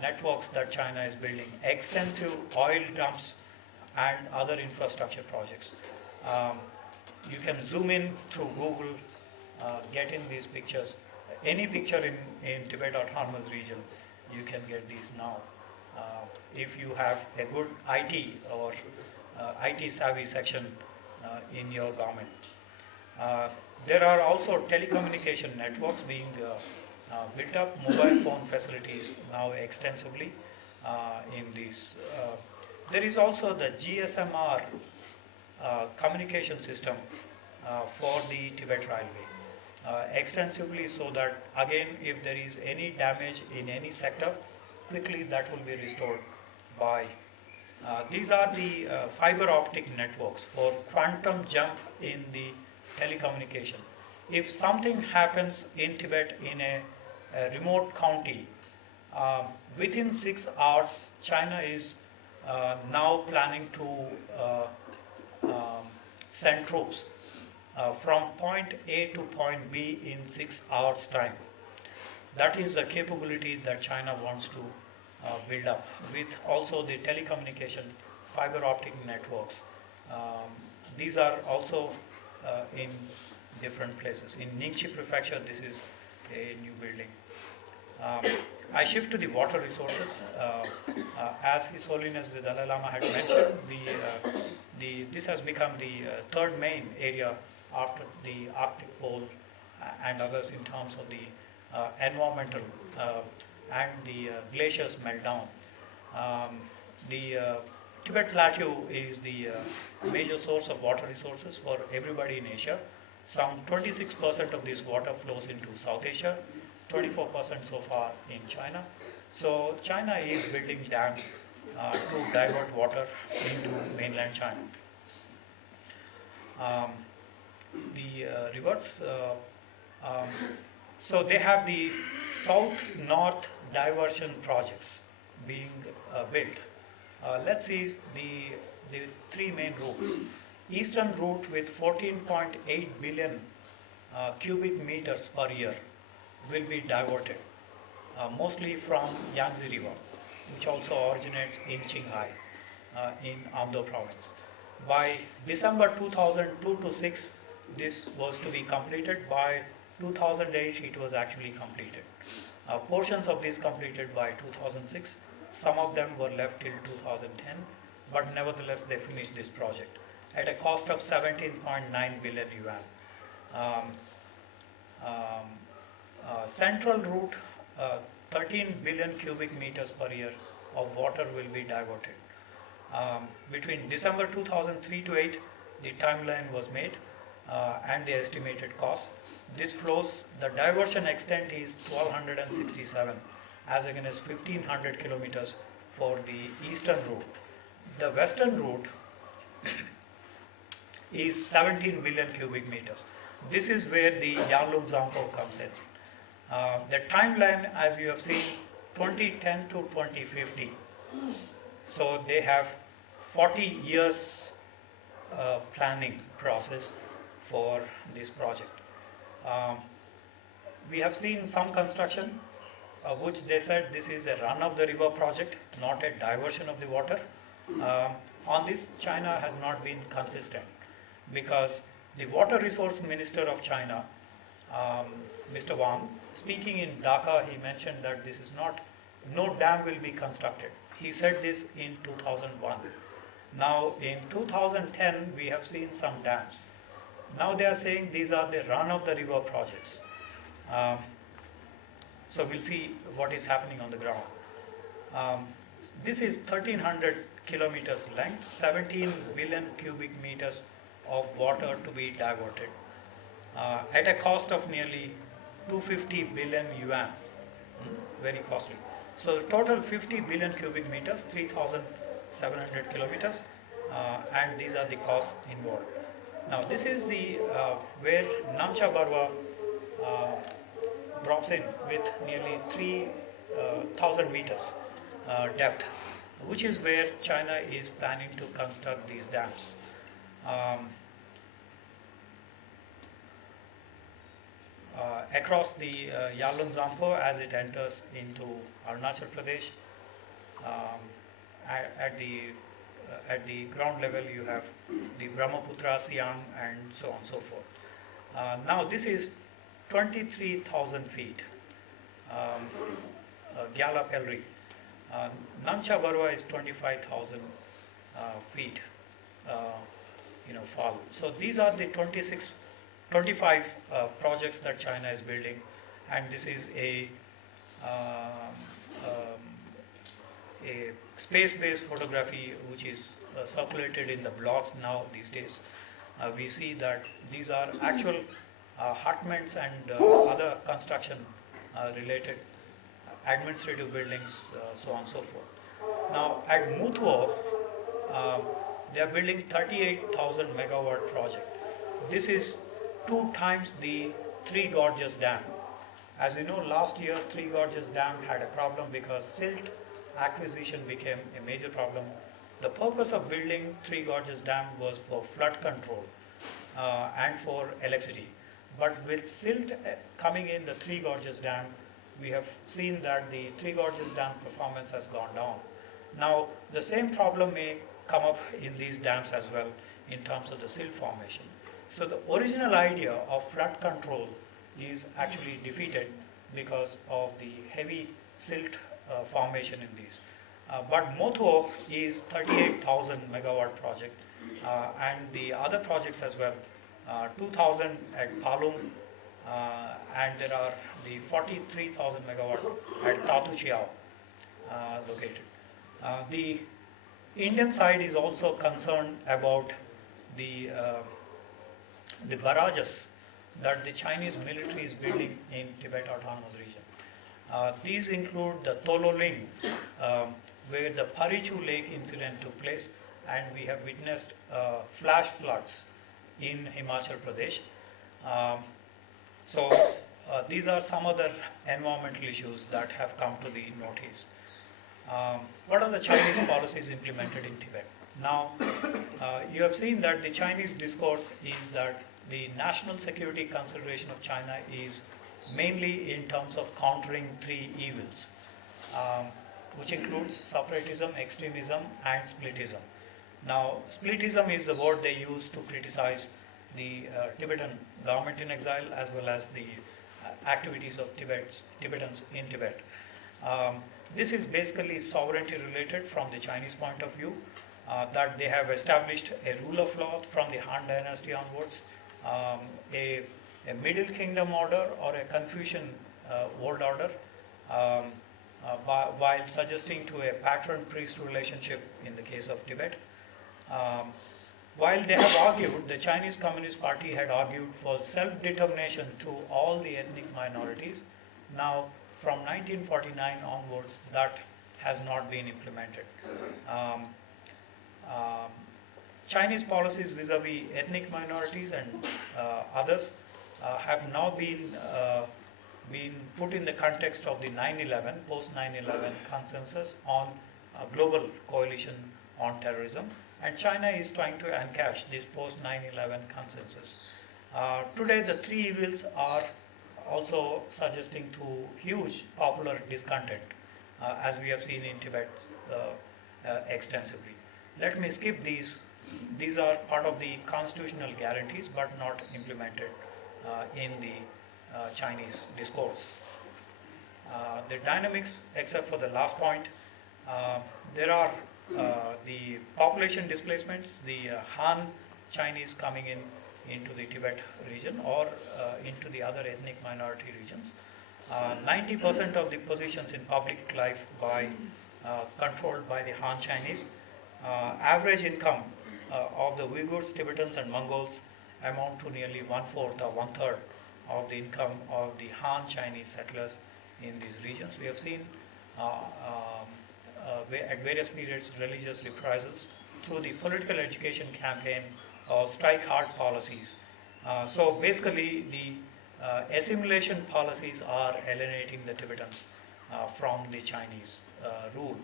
networks that China is building, extensive oil dumps and other infrastructure projects. You can zoom in through Google, get in these pictures. Any picture in Tibet Autonomous Region, you can get these now. If you have a good IT or IT savvy section in your government. There are also telecommunication networks being built up, mobile phone facilities now extensively in these. There is also the GSMR communication system for the Tibet Railway extensively, so that again if there is any damage in any sector, quickly that will be restored by. These are the fiber optic networks for quantum jump in the telecommunication. If something happens in Tibet in a remote county, within 6 hours China is now planning to send troops from point A to point B in 6 hours time. That is the capability that China wants to build up, with also the telecommunication fiber optic networks. These are also in different places. In Ningxi prefecture, this is a new building. I shift to the water resources. As His Holiness the Dalai Lama had mentioned, this has become the third main area after the Arctic Pole and others in terms of the environmental and the glaciers meltdown. The Tibet Plateau is the major source of water resources for everybody in Asia. Some 26% of this water flows into South Asia, 24% so far in China. So China is building dams to divert water into mainland China. The rivers, so they have the south-north diversion projects being built. Let's see the 3 main routes. Eastern route with 14.8 billion cubic meters per year will be diverted, mostly from Yangtze River, which also originates in Qinghai, in Amdo province. By December 2002 to 6, this was to be completed. By 2008, it was actually completed. Portions of this completed by 2006. Some of them were left till 2010, but nevertheless they finished this project at a cost of 17.9 billion yuan. Central route, 13 billion cubic meters per year of water will be diverted. Between December 2003 to 8, the timeline was made and the estimated cost. This flows, the diversion extent is 1267 as against 1500 kilometers for the eastern route. The western route is 17 billion cubic meters. This is where the Yarlung Zangpo comes in. The timeline, as you have seen, 2010 to 2050. So they have 40 years planning process for this project. We have seen some construction, which they said this is a run-of-the-river project, not a diversion of the water. On this, China has not been consistent because the Water Resource Minister of China, Mr. Wang, speaking in Dhaka, he mentioned that this is not, no dam will be constructed. He said this in 2001. Now in 2010, we have seen some dams. Now they are saying these are the run-of-the-river projects. So we'll see what is happening on the ground. This is 1300 kilometers length, 17 billion cubic meters of water to be diverted at a cost of nearly 250 billion yuan. Very costly. So total 50 billion cubic meters, 3,700 kilometers, and these are the costs involved. Now this is the where Namcha Barwa drops in with nearly 3,000 meters depth, which is where China is planning to construct these dams. Across the Yarlung Zangpo as it enters into Arunachal Pradesh, at the ground level you have the Brahmaputra, Siang, and so on and so forth. Now this is 23,000 feet, Gyala Pelri. Namcha Barwa is 25,000 feet, fall. So these are the 25 projects that China is building, and this is a space-based photography which is circulated in the blogs now these days. We see that these are actual hutments and other construction related administrative buildings, so on and so forth. Now at Mutwo, they are building 38,000 megawatt project. This is 2 times the Three Gorges Dam. As you know, last year Three Gorges Dam had a problem because silt acquisition became a major problem. The purpose of building Three Gorges Dam was for flood control and for electricity. But with silt coming in the Three Gorges Dam, we have seen that the Three Gorges Dam performance has gone down. Now, the same problem may come up in these dams as well in terms of the silt formation. So the original idea of flood control is actually defeated because of the heavy silt formation in these. But Motho is 38,000 megawatt project, and the other projects as well, 2,000 at Palung, and there are the 43,000 megawatt at Tatu Chiao located. The Indian side is also concerned about the barrages that the Chinese military is building in Tibet Autonomous Region. These include the Tololing, where the Parichu Lake incident took place, and we have witnessed flash floods in Himachal Pradesh. These are some other environmental issues that have come to the notice. What are the Chinese policies implemented in Tibet? Now, you have seen that the Chinese discourse is that the national security consideration of China is mainly in terms of countering 3 evils, which includes separatism, extremism, and splitism. Now, splitism is the word they use to criticize the Tibetan government in exile as well as the activities of Tibetans in Tibet. This is basically sovereignty related from the Chinese point of view, that they have established a rule of law from the Han Dynasty onwards, a Middle Kingdom order or a Confucian world order, while suggesting to a patron-priest relationship in the case of Tibet. While they have argued, the Chinese Communist Party had argued for self-determination to all the ethnic minorities. Now, from 1949 onwards, that has not been implemented. Um, Chinese policies vis-à-vis ethnic minorities and others have now been put in the context of the 9/11, post 9/11 consensus on a global coalition on terrorism, and China is trying to encash this post 9/11 consensus. Today, the three evils are also suggesting to huge popular discontent, as we have seen in Tibet extensively. Let me skip these. These are part of the constitutional guarantees, but not implemented in the Chinese discourse. The dynamics, except for the last point, there are the population displacements, the Han Chinese coming into the Tibet region or into the other ethnic minority regions. 90% of the positions in public life controlled by the Han Chinese. Average income of the Uyghurs, Tibetans and Mongols amount to nearly 1/4 or 1/3 of the income of the Han Chinese settlers in these regions. We have seen at various periods religious reprisals through the political education campaign or strike hard policies. So basically the assimilation policies are alienating the Tibetans from the Chinese rule.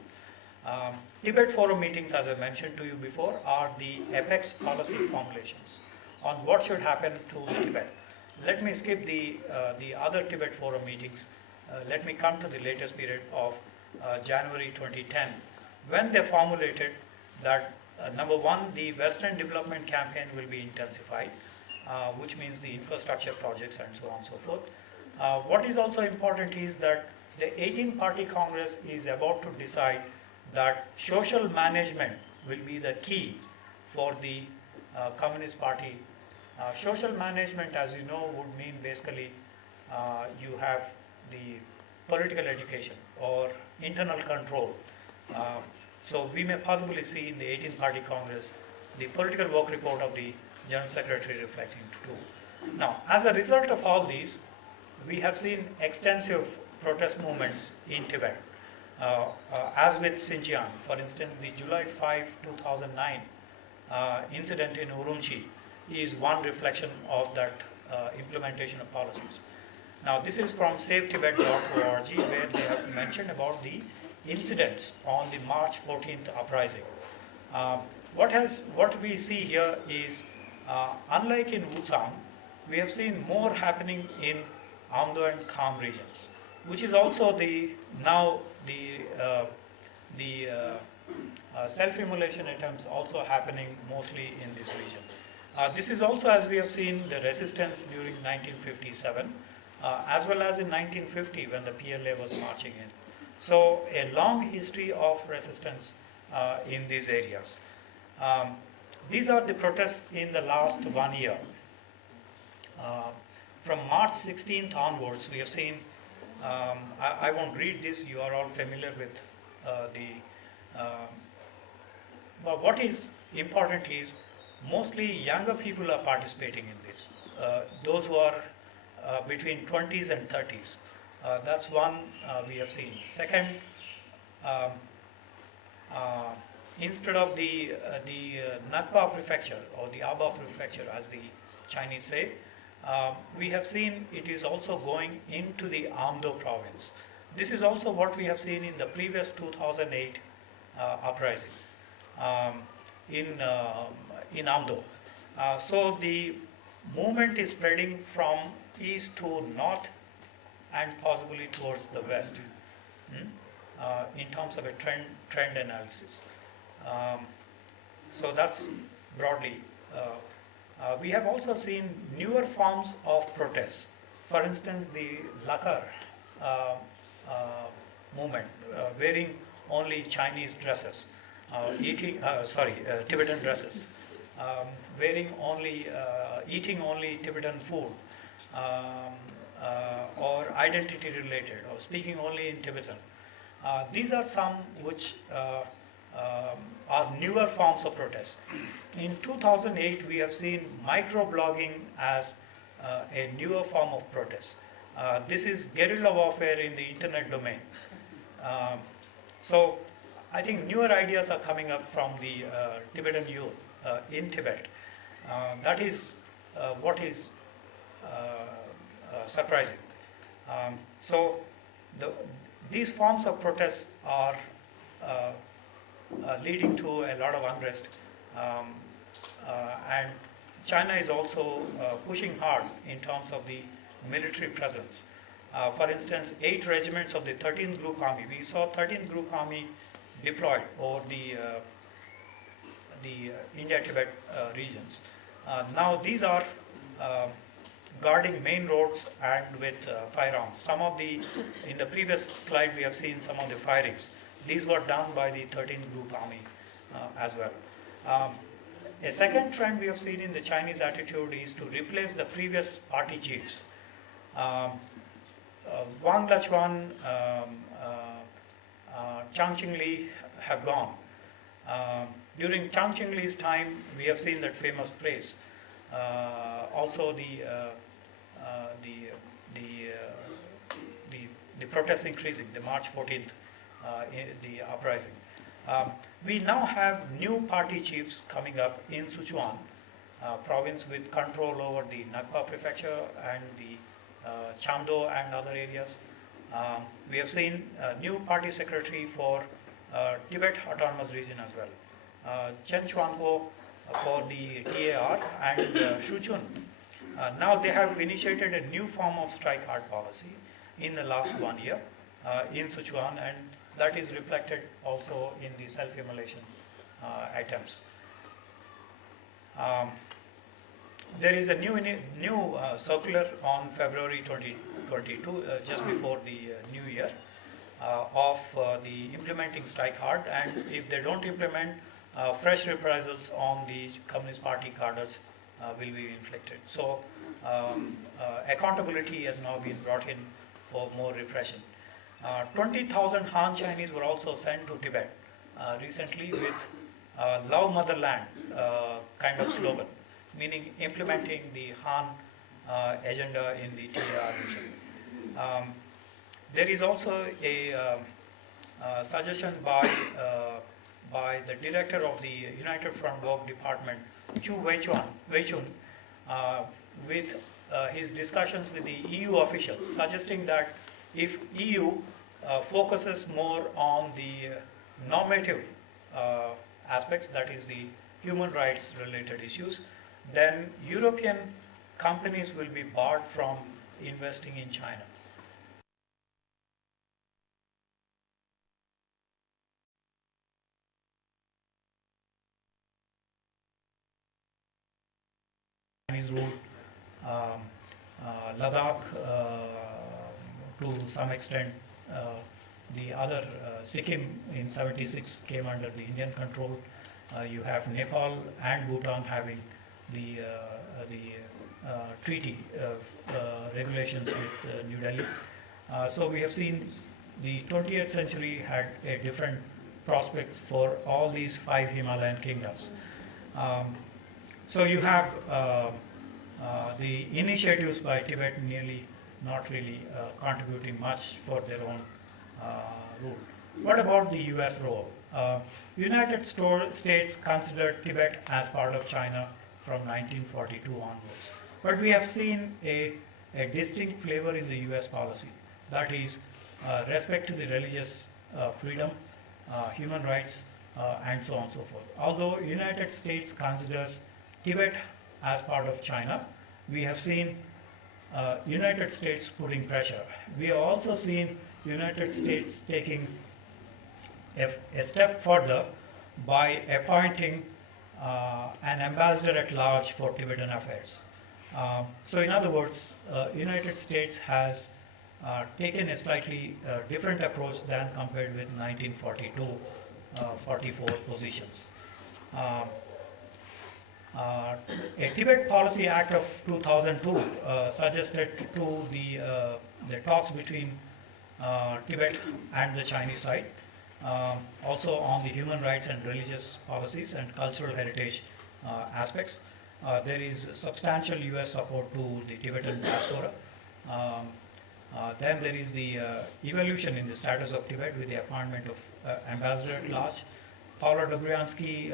Tibet Forum meetings, as I mentioned to you before, are the apex policy formulations on what should happen to Tibet. Let me skip the other Tibet Forum meetings. Let me come to the latest period of January 2010, when they formulated that number one, the Western Development Campaign will be intensified, which means the infrastructure projects and so on and so forth. What is also important is that the 18-party Congress is about to decide that social management will be the key for the Communist Party. Social management, as you know, would mean basically you have the political education or internal control. So we may possibly see in the 18-party Congress the political work report of the General Secretary reflecting too. Now, as a result of all these, we have seen extensive protest movements in Tibet. As with Xinjiang, for instance, the July 5, 2009 incident in Urumqi is one reflection of that implementation of policies. Now, this is from SaveTibet.org, where they have mentioned about the incidents on the March 14th uprising. What we see here is, unlike in Wusang, we have seen more happening in Amdo and Kham regions, which is also the self-immolation attempts also happening mostly in this region. This is also, as we have seen, the resistance during 1957, as well as in 1950 when the PLA was marching in. So a long history of resistance in these areas. These are the protests in the last 1 year. From March 16th onwards, we have seen, I won't read this, you are all familiar with but what is important is mostly younger people are participating in this. Those who are between 20s and 30s. That's one we have seen. Second, instead of the Nakba prefecture or the Aba prefecture, as the Chinese say, we have seen it is also going into the Amdo province. This is also what we have seen in the previous 2008 uprising in Amdo. So the movement is spreading from east to north and possibly towards the west in terms of a trend analysis. So that's broadly. We have also seen newer forms of protest. For instance, the Lakar movement, wearing only Chinese dresses, Tibetan dresses, eating only Tibetan food, or identity related, or speaking only in Tibetan. These are some which are newer forms of protest. In 2008, we have seen microblogging as a newer form of protest. This is guerrilla warfare in the internet domain. So I think newer ideas are coming up from the Tibetan youth in Tibet. That is what is surprising. So the, these forms of protest are leading to a lot of unrest, and China is also pushing hard in terms of the military presence. For instance, 8 regiments of the 13th Group Army, we saw 13th Group Army deployed over the India-Tibet regions. Now these are guarding main roads and with firearms. Some of the, in the previous slide we have seen some of the firings. These were done by the 13th Group Army as well. A second trend we have seen in the Chinese attitude is to replace the previous party chiefs. Wang Lachuan, Chiang Ching-li have gone. During Chiang Ching-li's time, we have seen that famous place. Also, the protests increasing, the March 14th, the uprising. We now have new party chiefs coming up in Sichuan province with control over the Nakpa prefecture and the Chamdo and other areas. We have seen a new party secretary for Tibet Autonomous Region as well. Chen Chuangpo for the TAR and Shu Chun. Now they have initiated a new form of strike hard policy in the last 1 year in Sichuan, and that is reflected also in the self-immolation attempts. There is a new circular on February 2022, just before the new year, of the implementing strike hard, and if they don't implement, fresh reprisals on the Communist Party cadres will be inflicted. So accountability has now been brought in for more repression. 20,000 Han Chinese were also sent to Tibet recently with Love Motherland kind of slogan, meaning implementing the Han agenda in the TAR region. There is also a suggestion by the director of the United Front Work Department, Chu Weichun, with his discussions with the EU officials, suggesting that if EU focuses more on the normative aspects, that is the human rights related issues, then European companies will be barred from investing in China. Chinese rule, Ladakh to some extent, the other Sikkim in 76 came under the Indian control. You have Nepal and Bhutan having the treaty regulations with New Delhi. So we have seen the 20th century had a different prospect for all these 5 Himalayan kingdoms. So you have the initiatives by Tibet nearly not really contributing much for their own rule. What about the US role? United States considered Tibet as part of China from 1942 onwards. But we have seen a distinct flavor in the US policy, that is respect to the religious freedom, human rights, and so on and so forth. Although United States considers Tibet as part of China, we have seen United States putting pressure. We have also seen United States taking a step further by appointing an ambassador at large for Tibetan affairs. So in other words, United States has taken a slightly different approach than compared with 1942-44 positions. A Tibet Policy Act of 2002 suggested to the talks between Tibet and the Chinese side, also on the human rights and religious policies and cultural heritage aspects. There is substantial US support to the Tibetan diaspora. Then there is the evolution in the status of Tibet with the appointment of ambassador at large, Paula Dobriansky,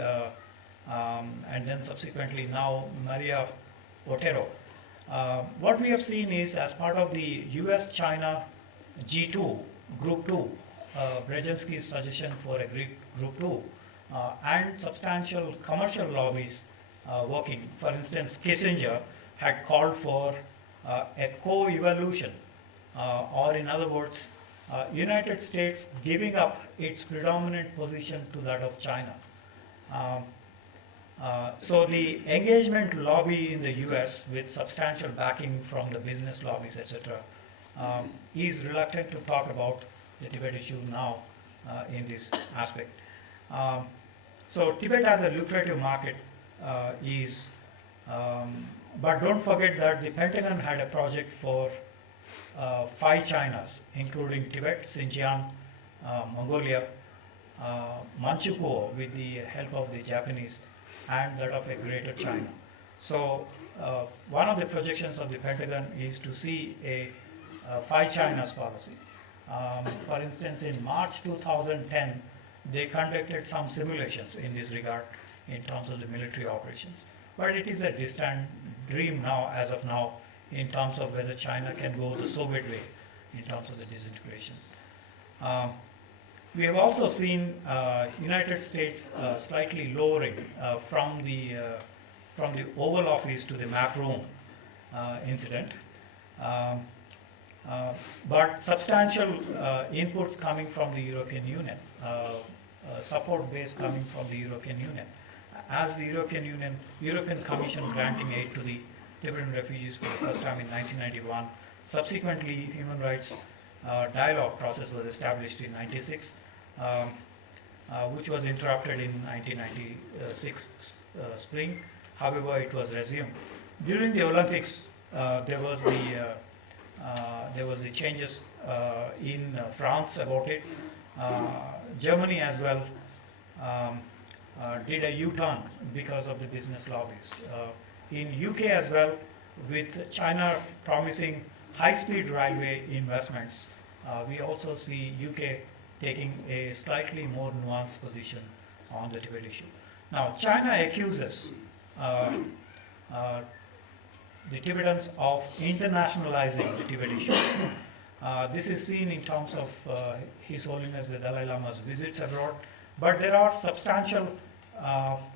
and then subsequently now Maria Otero. What we have seen is, as part of the US-China G2, Group 2, Brzezinski's suggestion for a Group 2, and substantial commercial lobbies working. For instance, Kissinger had called for a co-evolution, or in other words, United States giving up its predominant position to that of China. So the engagement lobby in the US, with substantial backing from the business lobbies, etc., is reluctant to talk about the Tibet issue now in this aspect. So Tibet as a lucrative market but don't forget that the Pentagon had a project for 5 Chinas, including Tibet, Xinjiang, Mongolia, Manchukuo with the help of the Japanese, and that of a Greater China. So one of the projections of the Pentagon is to see a 5 Chinas policy. For instance, in March 2010, they conducted some simulations in this regard in terms of the military operations. But it is a distant dream now, as of now, in terms of whether China can go the Soviet way in terms of the disintegration. We have also seen United States slightly lowering from the Oval Office to the map room incident. But substantial inputs coming from the European Union, support base coming from the European Union. As the European Commission granting aid to the Tibetan refugees for the first time in 1991, subsequently human rights dialogue process was established in 96, which was interrupted in 1996 spring. However, it was resumed. During the Olympics, there was the changes in France about it. Germany as well did a U-turn because of the business lobbies. In UK as well, with China promising high-speed railway investments, we also see UK taking a slightly more nuanced position on the Tibet issue. Now, China accuses the Tibetans of internationalizing the Tibet issue. This is seen in terms of His Holiness the Dalai Lama's visits abroad, but there are substantial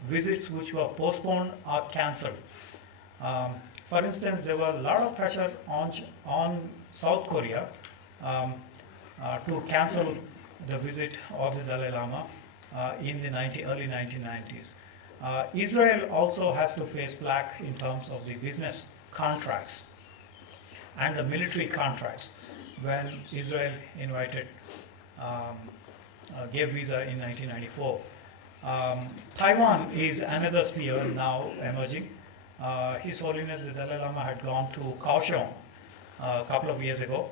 visits which were postponed or cancelled. For instance, there was a lot of pressure on South Korea to cancel the visit of the Dalai Lama in the early 1990s. Israel also has to face flack in terms of the business contracts and the military contracts when Israel gave visa in 1994. Taiwan is another sphere now emerging. His Holiness the Dalai Lama had gone to Kaohsiung a couple of years ago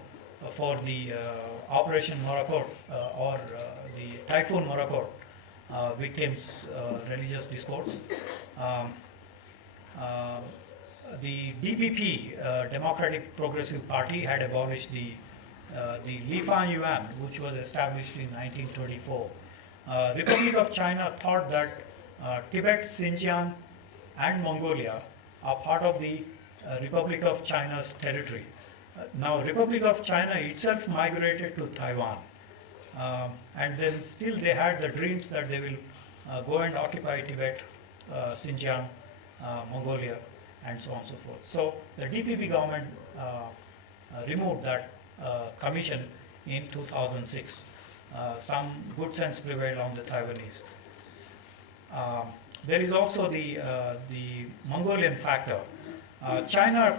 for the Operation Morakot or the Typhoon Morakot victims' religious discourse. The DPP, Democratic Progressive Party, had abolished the Li Fan Yuan, which was established in 1924. Republic of China thought that Tibet, Xinjiang, and Mongolia are part of the Republic of China's territory. Now, Republic of China itself migrated to Taiwan, and then still they had the dreams that they will go and occupy Tibet, Xinjiang, Mongolia, and so on and so forth. So the DPP government removed that commission in 2006. Some good sense prevailed on the Taiwanese. There is also the Mongolian factor. China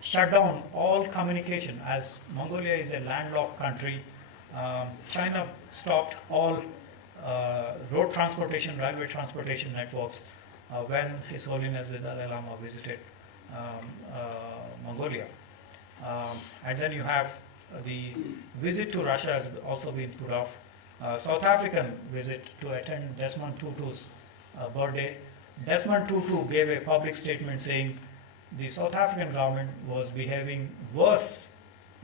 shut down all communication, as Mongolia is a landlocked country. China stopped all road transportation, railway transportation networks when His Holiness the Dalai Lama visited Mongolia. And then you have the visit to Russia has also been put off. South African visit to attend Desmond Tutu's birthday. Desmond Tutu gave a public statement saying the South African government was behaving worse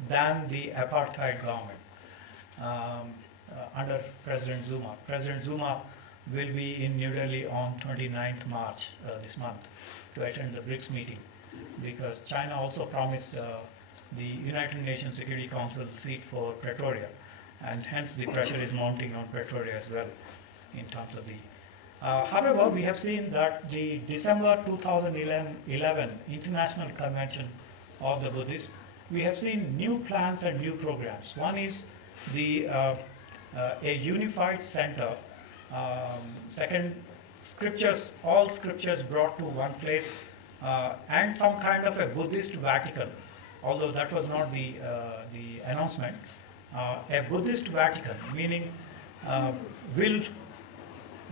than the apartheid government. under President Zuma. President Zuma will be in New Delhi on 29th March this month to attend the BRICS meeting, because China also promised the United Nations Security Council seat for Pretoria, and hence the pressure is mounting on Pretoria as well in terms of the. However, we have seen that the December 2011 International Convention of the Buddhists, we have seen new plans and new programs. One is the a unified center. Second, scriptures, all scriptures brought to one place, and some kind of a Buddhist Vatican, although that was not the announcement. A Buddhist Vatican, meaning will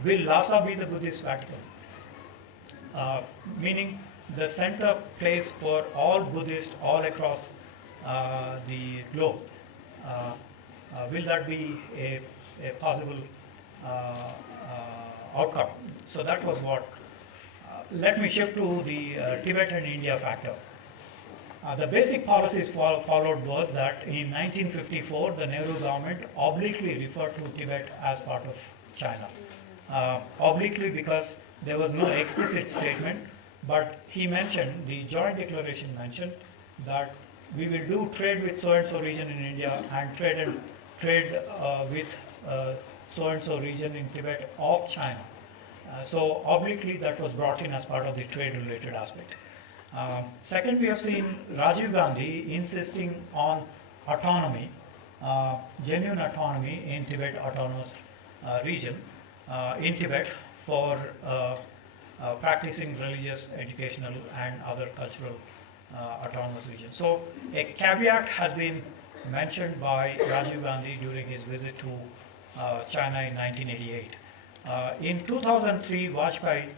Lhasa be the Buddhist Vatican? Meaning the center place for all Buddhists all across the globe. Will that be a possible outcome? So that was what. Let me shift to the Tibet and India factor. The basic policies followed was that in 1954 the Nehru government obliquely referred to Tibet as part of China. Obliquely because there was no explicit statement, but he mentioned, the joint declaration mentioned, that we will do trade with so and so region in India and trade with so and so region in Tibet of China. So obliquely that was brought in as part of the trade related aspect. Second, we have seen Rajiv Gandhi insisting on autonomy, genuine autonomy in Tibet autonomous region, in Tibet for practicing religious, educational and other cultural autonomous regions. So a caveat has been mentioned by Rajiv Gandhi during his visit to China in 1988. In 2003, Vajpayee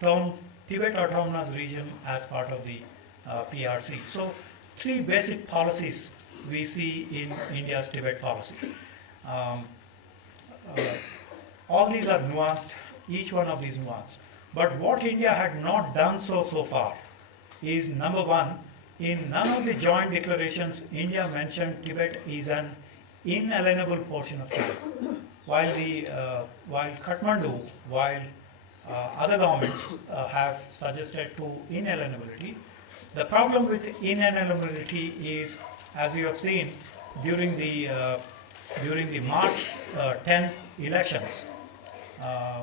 termed Tibet Autonomous Region as part of the PRC. So three basic policies we see in India's Tibet policy. All these are nuanced, each one of these nuanced. But what India had not done so far is, number one, in none of the joint declarations, India mentioned Tibet is an inalienable portion of China. While Kathmandu, other governments have suggested to inalienability, the problem with inalienability is, as you have seen during the March 10 elections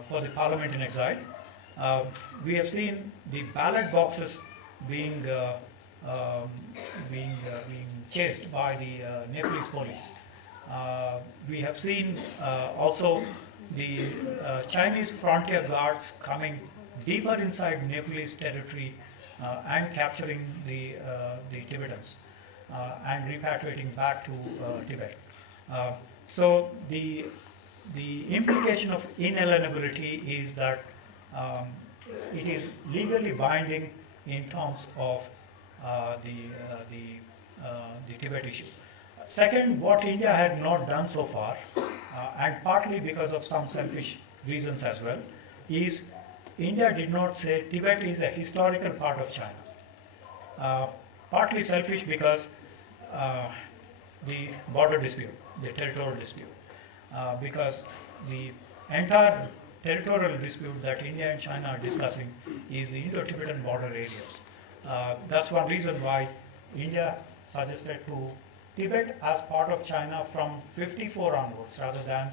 for the parliament in exile, we have seen the ballot boxes being chased by the Nepalese police. We have seen also the Chinese frontier guards coming deeper inside Nepalese territory and capturing the Tibetans and repatriating back to Tibet. So the implication of inalienability is that it is legally binding in terms of the Tibet issue. Second, what India had not done so far, and partly because of some selfish reasons as well, is India did not say Tibet is a historical part of China. Partly selfish because the border dispute, the territorial dispute, because the entire territorial dispute that India and China are discussing is the Indo-Tibetan border areas. That's one reason why India suggested to Tibet as part of China from 54 onwards rather than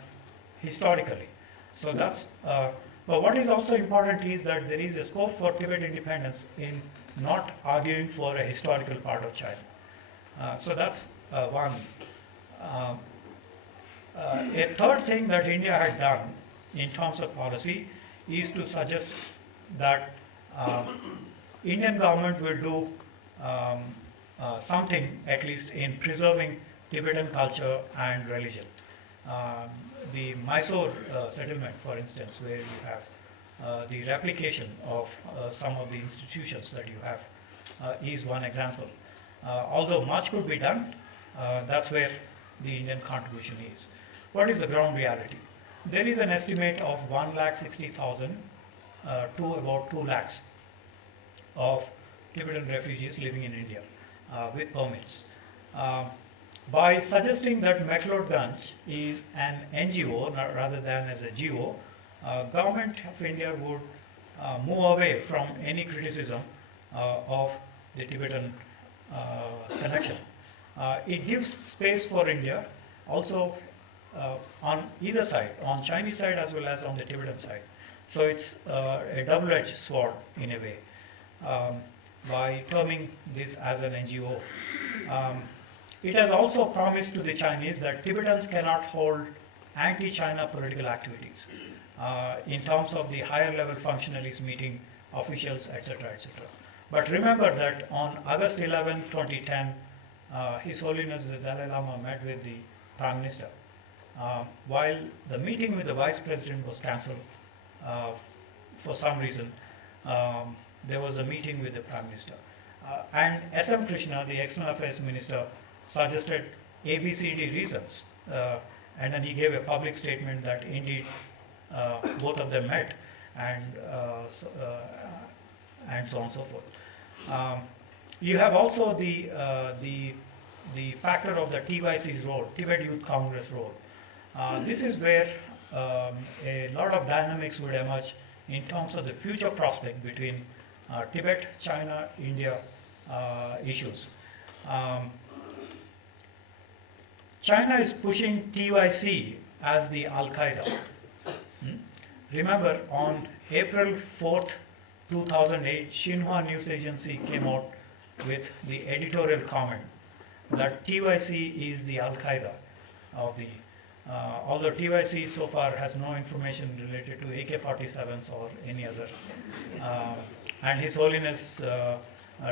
historically. So that's, but what is also important is that there is a scope for Tibet independence in not arguing for a historical part of China. So that's one. A third thing that India had done in terms of policy is to suggest that Indian government will do something at least in preserving Tibetan culture and religion. The Mysore settlement, for instance, where you have the replication of some of the institutions that you have, is one example. Although much could be done, that's where the Indian contribution is. What is the ground reality? There is an estimate of 1,60,000 to about 2 lakhs of Tibetan refugees living in India with permits. By suggesting that McLeodganj is an NGO rather than as a GO, Government of India would move away from any criticism of the Tibetan connection. It gives space for India also on either side, on Chinese side as well as on the Tibetan side. So it's a double-edged sword in a way by terming this as an NGO. It has also promised to the Chinese that Tibetans cannot hold anti-China political activities in terms of the higher level functionaries meeting officials, etc., etc. But remember that on August 11, 2010, His Holiness the Dalai Lama met with the Prime Minister. While the meeting with the Vice President was cancelled for some reason, there was a meeting with the Prime Minister. And S.M. Krishna, the External Affairs Minister, suggested ABCD reasons. And then he gave a public statement that indeed both of them met, and so on and so forth. You have also the factor of the TYC's role, Tibet Youth Congress role. This is where a lot of dynamics would emerge in terms of the future prospect between Tibet, China, India issues. China is pushing TYC as the Al-Qaeda. Remember, on April 4th, 2008, Xinhua News Agency came out with the editorial comment that TYC is the Al-Qaeda of the, although TYC so far has no information related to AK-47s or any other. And His Holiness,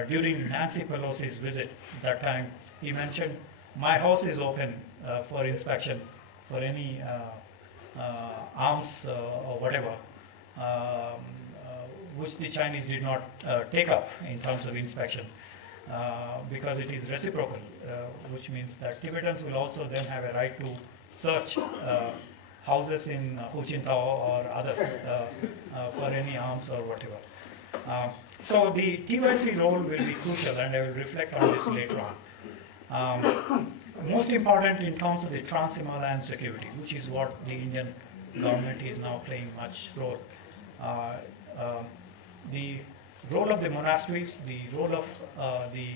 during Nancy Pelosi's visit that time, he mentioned, my house is open for inspection for any arms or whatever, which the Chinese did not take up in terms of inspection because it is reciprocal, which means that Tibetans will also then have a right to search houses in Hu Jintao or others for any arms or whatever. So the TYC role will be crucial, and I will reflect on this later on. Most important in terms of the Trans-Himalayan security, which is what the Indian government is now playing much role. The role of the monasteries, the role of the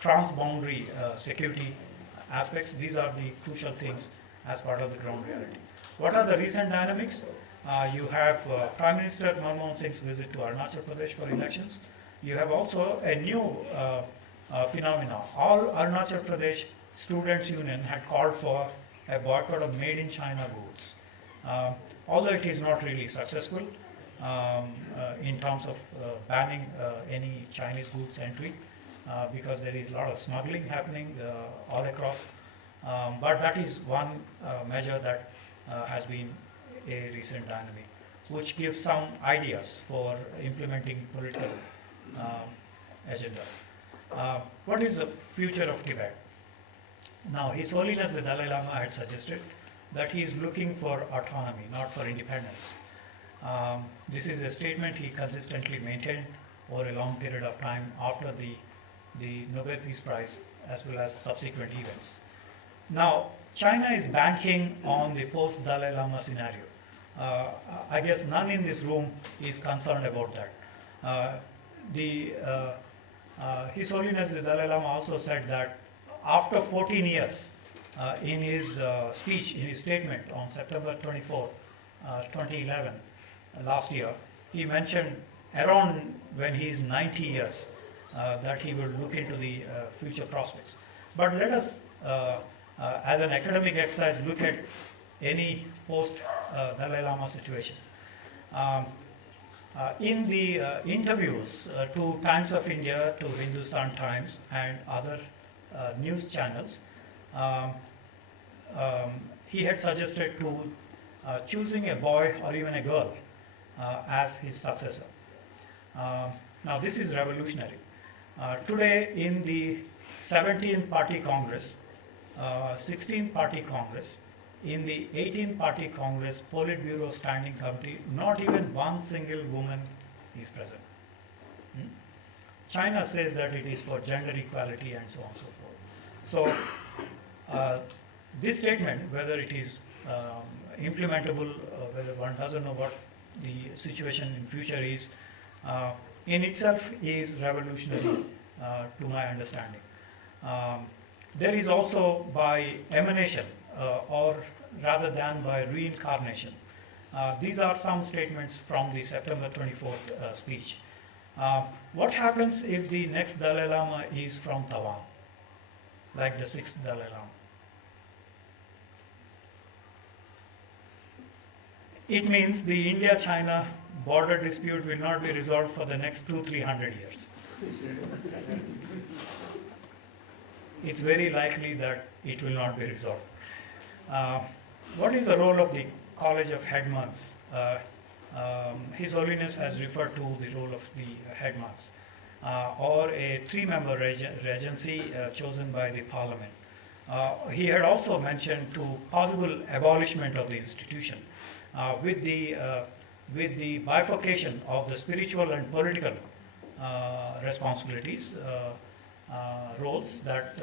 trans-boundary security aspects, these are the crucial things as part of the ground reality. What are the recent dynamics? You have Prime Minister Manmohan Singh's visit to Arunachal Pradesh for elections. You have also a new phenomena. All Arunachal Pradesh Students' Union had called for a boycott of made in China goods. Although it is not really successful in terms of banning any Chinese goods entry because there is a lot of smuggling happening all across. But that is one measure that has been a recent dynamic, which gives some ideas for implementing political agenda. What is the future of Tibet? Now, His Holiness the Dalai Lama had suggested that he is looking for autonomy, not for independence. This is a statement he consistently maintained over a long period of time after the Nobel Peace Prize as well as subsequent events. Now, China is banking on the post-Dalai Lama scenario. I guess none in this room is concerned about that. His Holiness the Dalai Lama also said that after 14 years, in his speech, in his statement on September 24, 2011, last year, he mentioned around when he is 90 years that he will look into the future prospects. But let us, as an academic exercise, look at any post-Dalai Lama situation. In the interviews to Times of India, to Hindustan Times and other news channels, he had suggested to choosing a boy or even a girl as his successor. Now this is revolutionary. Today in the 17-party Congress, 16-party Congress, in the 18-party Congress Politburo Standing Committee, not even one single woman is present. China says that it is for gender equality and so on and so forth. So Uh, this statement, whether it is implementable, whether one doesn't know what the situation in future is, in itself is revolutionary to my understanding. Um, there is also by emanation or rather than by reincarnation. These are some statements from the September 24th speech. What happens if the next Dalai Lama is from Taiwan, like the 6th Dalai Lama? It means the India-China border dispute will not be resolved for the next 200-300 years. It's very likely that it will not be resolved. What is the role of the College of Head Monks? His Holiness has referred to the role of the head monks, or a three-member regency chosen by the Parliament. He had also mentioned to possible abolishment of the institution with the bifurcation of the spiritual and political responsibilities, roles that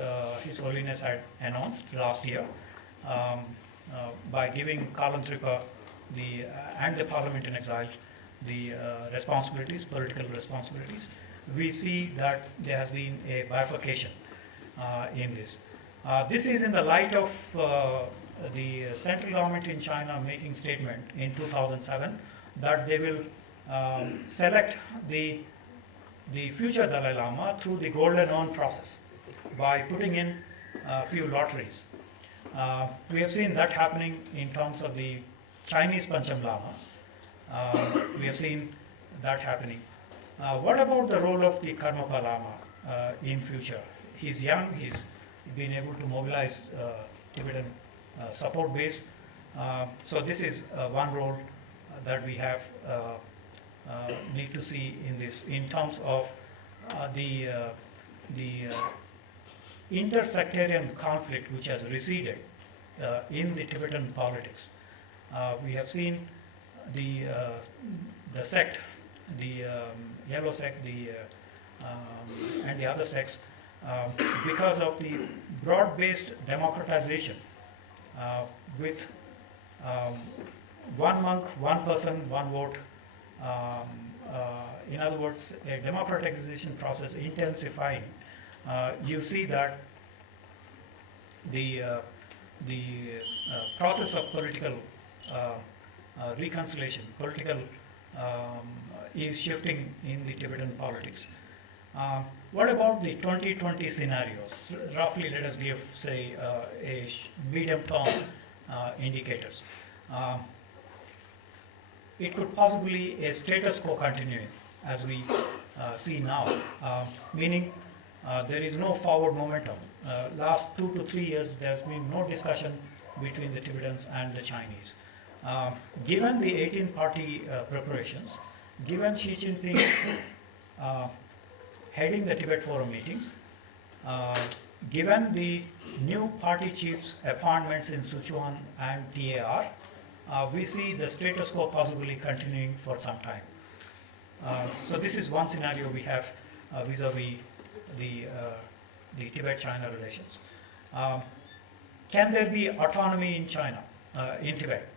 His Holiness had announced last year by giving Kalan Tripa and the Parliament in exile the responsibilities, political responsibilities. We see that there has been a bifurcation in this. This is in the light of the central government in China making statement in 2007 that they will select the future Dalai Lama through the Golden Urn process by putting in a few lotteries. We have seen that happening in terms of the Chinese Pancham Lama. We have seen that happening. What about the role of the Karmapa Lama in future? He's young, he's been able to mobilize Tibetan support base. So this is one role that we have need to see in this, in terms of the intersectarian conflict which has receded in the Tibetan politics. We have seen the sect, the yellow sect, and the other sects, because of the broad-based democratization with one monk, one person, one vote. In other words, a democratization process intensifying. You see that the process of political reconciliation, political is shifting in the Tibetan politics. What about the 2020 scenarios? Roughly, let us give, say, a medium-term indicators. It could possibly a status quo continuing as we see now, meaning there is no forward momentum. Last 2 to 3 years, there's been no discussion between the Tibetans and the Chinese. Given the 18-party preparations, given Xi Jinping heading the Tibet Forum meetings, given the new party chiefs' appointments in Sichuan and TAR, we see the status quo possibly continuing for some time. So this is one scenario we have vis-a-vis the Tibet-China relations. Can there be autonomy in China, in Tibet?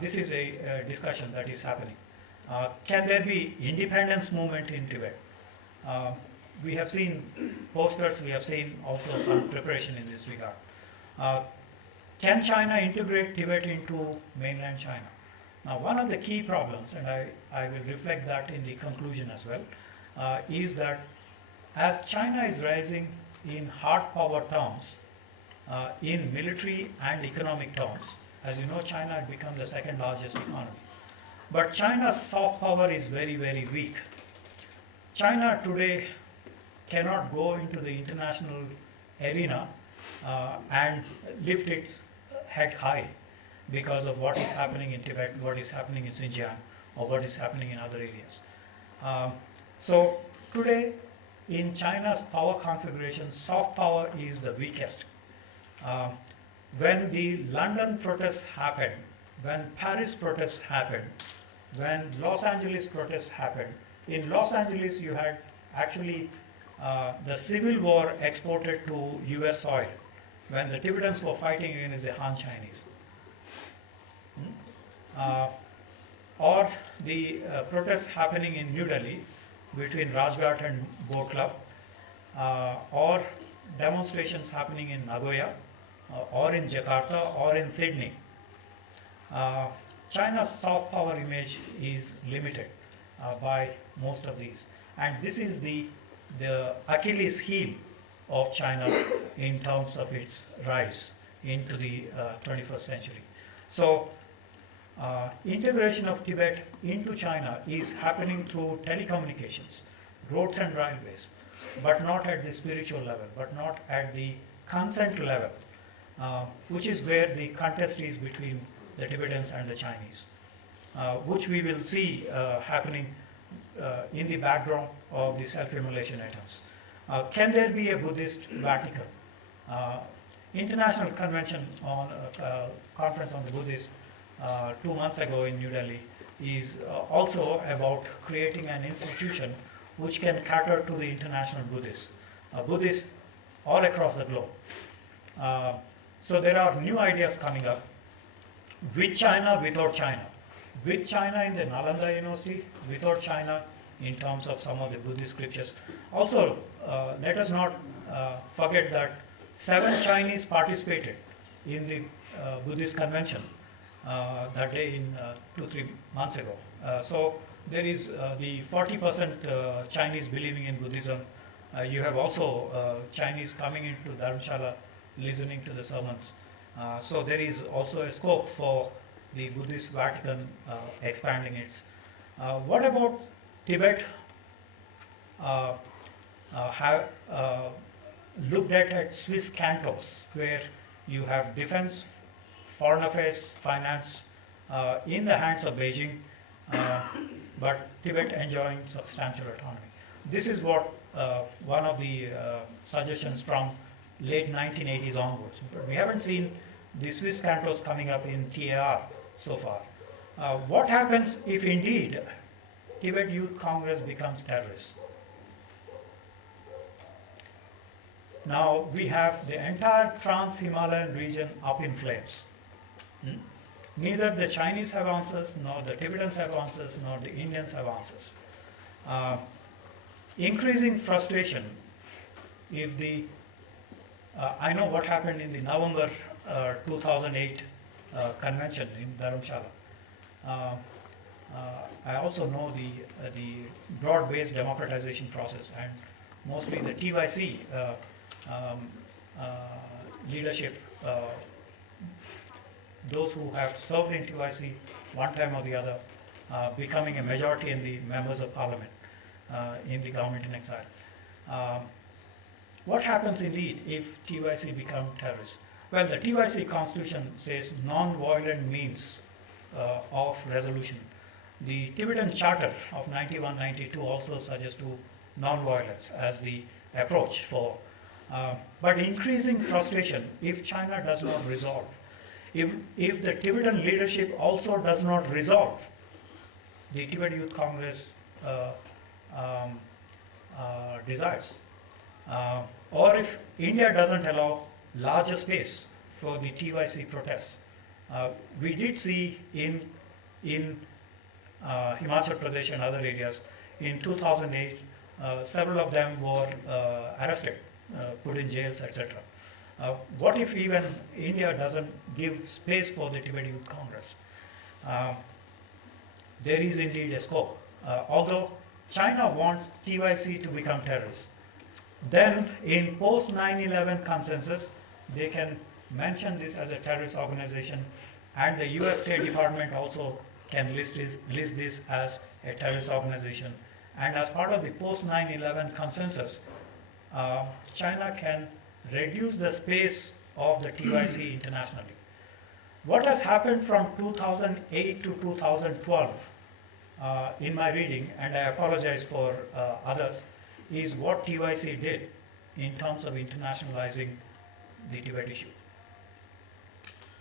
This is a discussion that is happening. Can there be independence movement in Tibet? We have seen posters, we have seen also some preparation in this regard. Can China integrate Tibet into mainland China? Now, one of the key problems, and I will reflect that in the conclusion as well, is that as China is rising in hard power terms, in military and economic terms, as you know, China had become the second largest economy. But China's soft power is very, very weak. China today cannot go into the international arena and lift its head high because of what is happening in Tibet, what is happening in Xinjiang, or what is happening in other areas. So today, in China's power configuration, soft power is the weakest. When the London protests happened, when Paris protests happened, when Los Angeles protests happened, in Los Angeles you had actually the civil war exported to US soil when the Tibetans were fighting against the Han Chinese. Or the protests happening in New Delhi between Rajghat and Boat Club, or demonstrations happening in Nagoya, or in Jakarta, or in Sydney. China's soft power image is limited by most of these, and this is the Achilles heel of China in terms of its rise into the 21st century. So, integration of Tibet into China is happening through telecommunications, roads and railways, but not at the spiritual level, but not at the consent level, which is where the contest is between the Tibetans and the Chinese, which we will see happening in the background of the self-immolation attempts. Can there be a Buddhist Vatican? International Convention on Conference on the Buddhist 2 months ago in New Delhi is also about creating an institution which can cater to the international Buddhists, Buddhists all across the globe. So there are new ideas coming up with China, without China. With China in the Nalanda University, without China in terms of some of the Buddhist scriptures. Also, let us not forget that 7 Chinese participated in the Buddhist convention that day in 2-3 months ago. So there is the 40% Chinese believing in Buddhism. You have also Chinese coming into Dharamshala listening to the sermons. So there is also a scope for the Buddhist Vatican expanding its. What about Tibet? Have looked at Swiss cantons where you have defense, foreign affairs, finance in the hands of Beijing, but Tibet enjoying substantial autonomy. This is what one of the suggestions from late 1980s onwards. But we haven't seen the Swiss cantons coming up in TAR so far. What happens if indeed Tibet Youth Congress becomes terrorist? Now we have the entire Trans-Himalayan region up in flames. Neither the Chinese have answers, nor the Tibetans have answers, nor the Indians have answers. Increasing frustration if the, I know what happened in the November 2008 convention in Dharamshala. I also know the broad-based democratization process, and mostly the TYC leadership, those who have served in TYC one time or the other, becoming a majority in the members of parliament in the government in exile. What happens indeed if TYC become terrorists? Well, the TYC constitution says non-violent means of resolution. The Tibetan Charter of 91-92 also suggests to non-violence as the approach for, but increasing frustration if China does not resolve. If the Tibetan leadership also does not resolve the Tibet Youth Congress desires, or if India doesn't allow larger space for the TYC protests. We did see in Himachal Pradesh and other areas in 2008, several of them were arrested, put in jails, etc. What if even India doesn't give space for the Tibet Youth Congress? There is indeed a scope. Although China wants TYC to become terrorists, then in post 9/11 consensus, they can mention this as a terrorist organization, and the US State Department also can list this as a terrorist organization. And as part of the post 9/11 consensus, China can reduce the space of the TYC internationally. What has happened from 2008 to 2012 in my reading, and I apologize for others, is what TYC did in terms of internationalizing the Tibet issue.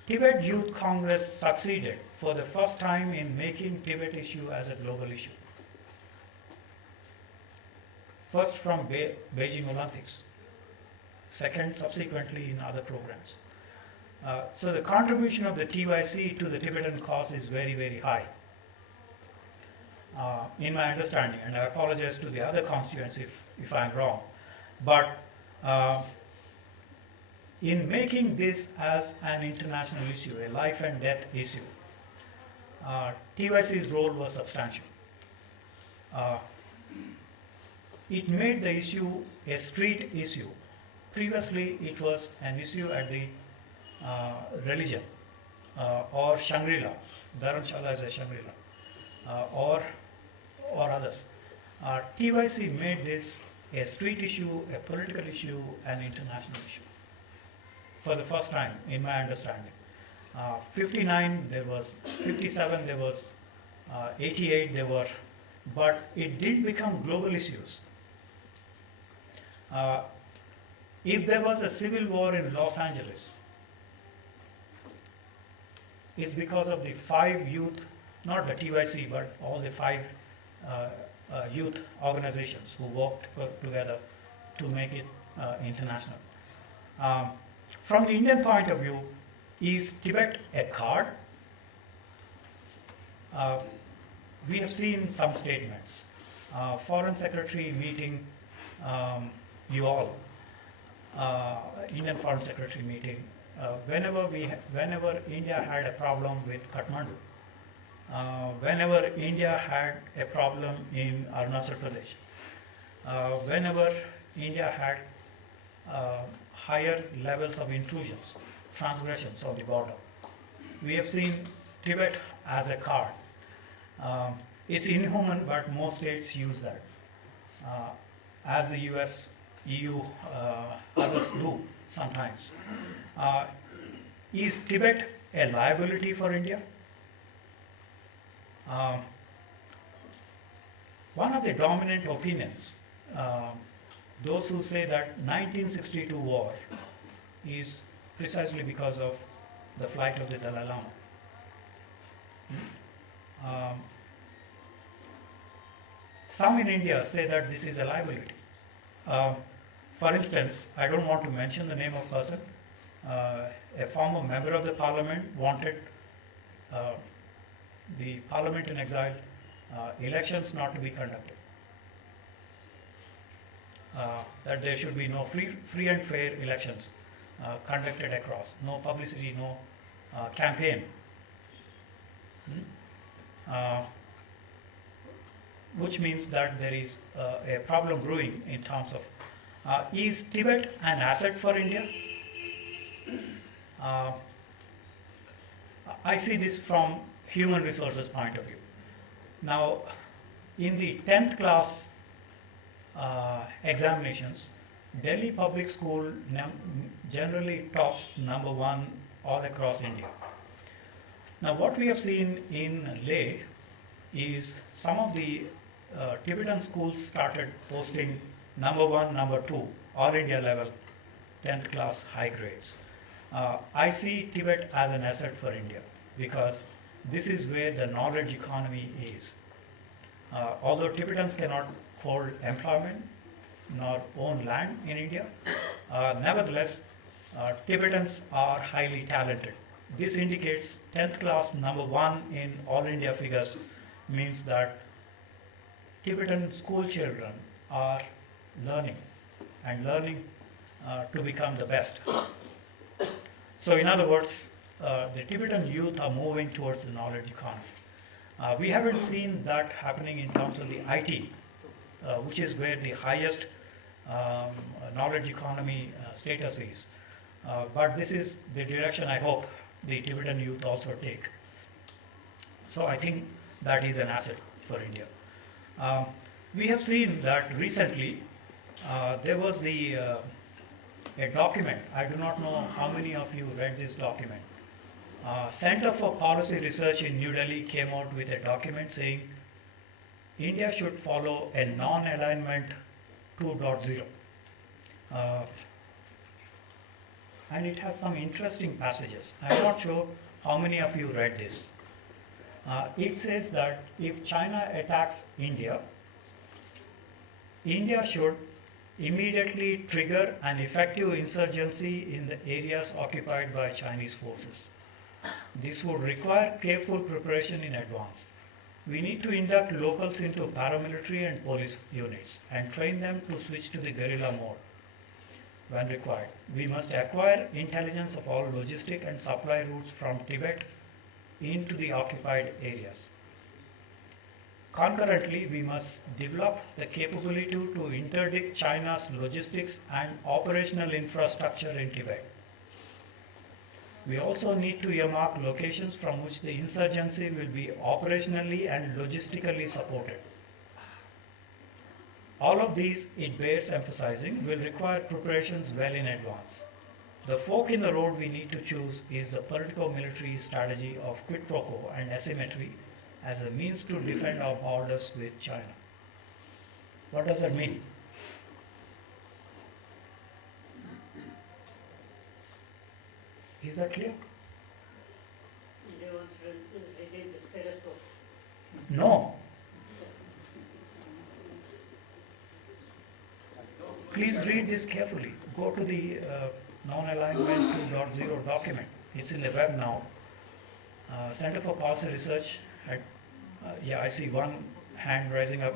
Tibet Youth Congress succeeded for the first time in making Tibet issue as a global issue. first from Beijing Olympics, second subsequently in other programs. So the contribution of the TYC to the Tibetan cause is very, very high, in my understanding, and I apologize to the other constituents if I'm wrong. But in making this as an international issue, a life and death issue, TYC's role was substantial. It made the issue a street issue. Previously, it was an issue at the religion or Shangri-La. Dharamshala is a Shangri-La, or others. TYC made this a street issue, a political issue, an international issue for the first time, in my understanding. 59 there was, 57 there was, 88 there were, but it did become global issues. If there was a civil war in Los Angeles, it's because of the 5 youth, not the TYC, but all the 5 youth organizations who worked together to make it international. From the Indian point of view, is Tibet a card? We have seen some statements. Foreign Secretary meeting, you all, Indian Foreign Secretary meeting, whenever India had a problem with Kathmandu, whenever India had a problem in Arunachal Pradesh, whenever India had higher levels of intrusions, transgressions of the border, we have seen Tibet as a card. It's inhuman, but most states use that, as the US, EU, others do sometimes. Is Tibet a liability for India? One of the dominant opinions, those who say that 1962 war is precisely because of the flight of the Dalai Lama. Some in India say that this is a liability. For instance, I don't want to mention the name of person, a former member of the parliament wanted the parliament in exile, elections not to be conducted. That there should be no free and fair elections conducted across, no publicity, no campaign. Which means that there is a problem brewing in terms of, is Tibet an asset for India? I see this from human resources point of view. Now, in the 10th class examinations, Delhi Public School generally tops #1 all across India. Now, what we have seen in Leh is some of the Tibetan schools started posting #1, #2, all India level, 10th class high grades. I see Tibet as an asset for India because this is where the knowledge economy is. Although Tibetans cannot hold employment nor own land in India, nevertheless, Tibetans are highly talented. This indicates 10th class #1 in all India figures means that Tibetan school children are learning to become the best. So in other words, the Tibetan youth are moving towards the knowledge economy. We haven't seen that happening in terms of the IT, which is where the highest knowledge economy status is. But this is the direction I hope the Tibetan youth also take. So I think that is an asset for India. We have seen that recently there was a document. I do not know how many of you read this document. Center for Policy Research in New Delhi came out with a document saying India should follow a non-alignment 2.0. And it has some interesting passages. I'm not sure how many of you read this. It says that if China attacks India, India should immediately trigger an effective insurgency in the areas occupied by Chinese forces. This would require careful preparation in advance. We need to induct locals into paramilitary and police units and train them to switch to the guerrilla mode when required. We must acquire intelligence of all logistic and supply routes from Tibet into the occupied areas. Concurrently, we must develop the capability to interdict China's logistics and operational infrastructure in Tibet. We also need to earmark locations from which the insurgency will be operationally and logistically supported. All of these, it bears emphasizing, will require preparations well in advance. The fork in the road we need to choose is the politico-military strategy of quid pro quo and asymmetry as a means to defend our borders with China. What does that mean? Is that clear? India wants to retain the status quo. No. Please read this carefully. Go to the non-alignment 2.0 document. It's in the web now. Center for Policy Research had, yeah, I see one hand rising up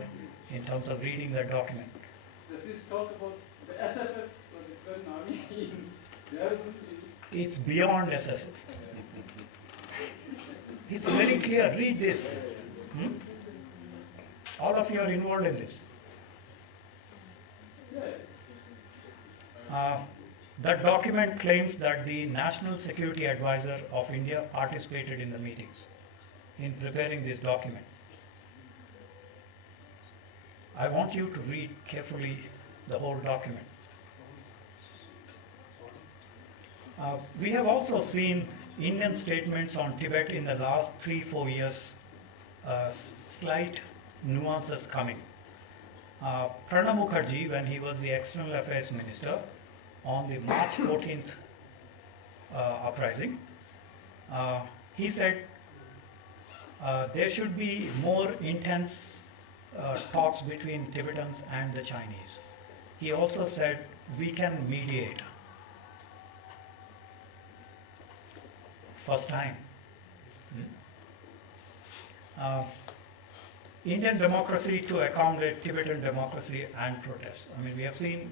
in terms of reading that document. Does this talk about the SFF or the Tibetan Army in Yarlung? It's beyond SSF. It's very clear. Read this. All of you are involved in this. Yes. That document claims that the National Security Advisor of India participated in the meetings in preparing this document. I want you to read carefully the whole document. We have also seen Indian statements on Tibet in the last 3-4 years, slight nuances coming. Pranab Mukherjee, when he was the External Affairs Minister, on the March 14th uprising, he said there should be more intense talks between Tibetans and the Chinese. He also said we can mediate. First time. Indian democracy to accommodate Tibetan democracy and protest. I mean, we have seen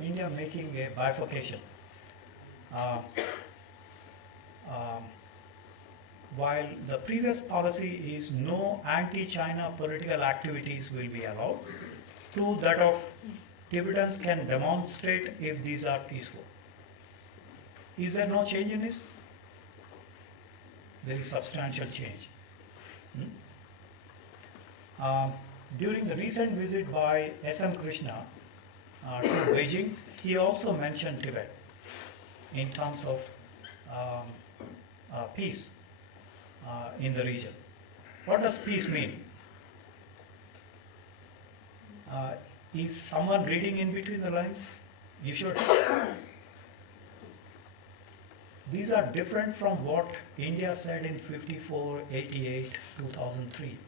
India making a bifurcation. While the previous policy is no anti-China political activities will be allowed, to that of Tibetans can demonstrate if these are peaceful. Is there no change in this? There is substantial change. During the recent visit by S.M. Krishna to Beijing, he also mentioned Tibet in terms of peace in the region. What does peace mean? Is someone reading in between the lines? You should. These are different from what India said in 54, 88, 2003.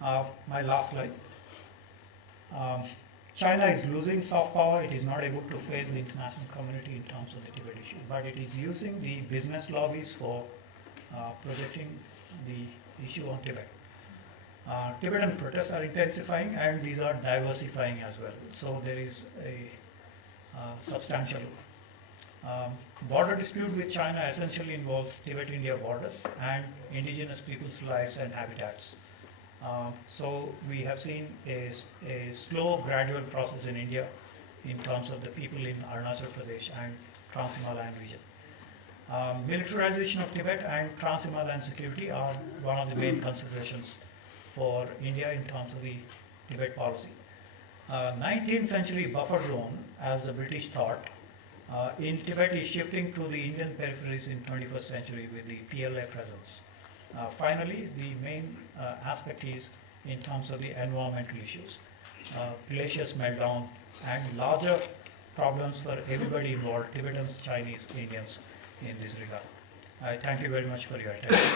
My last slide. China is losing soft power. It is not able to face the international community in terms of the Tibet issue, but it is using the business lobbies for projecting the issue on Tibet. Tibetan protests are intensifying and these are diversifying as well. So there is a substantial border dispute with China essentially involves Tibet-India borders and indigenous people's lives and habitats. So we have seen a slow, gradual process in India in terms of the people in Arunachal Pradesh and Trans-Himalayan region. Militarization of Tibet and Trans-Himalayan security are one of the main considerations for India in terms of the Tibet policy. 19th century buffer zone, as the British thought, in Tibet is shifting to the Indian peripheries in 21st century with the PLA presence. Finally, the main aspect is in terms of the environmental issues, glaciers meltdown and larger problems for everybody involved, Tibetans, Chinese, Indians in this regard. I thank you very much for your attention.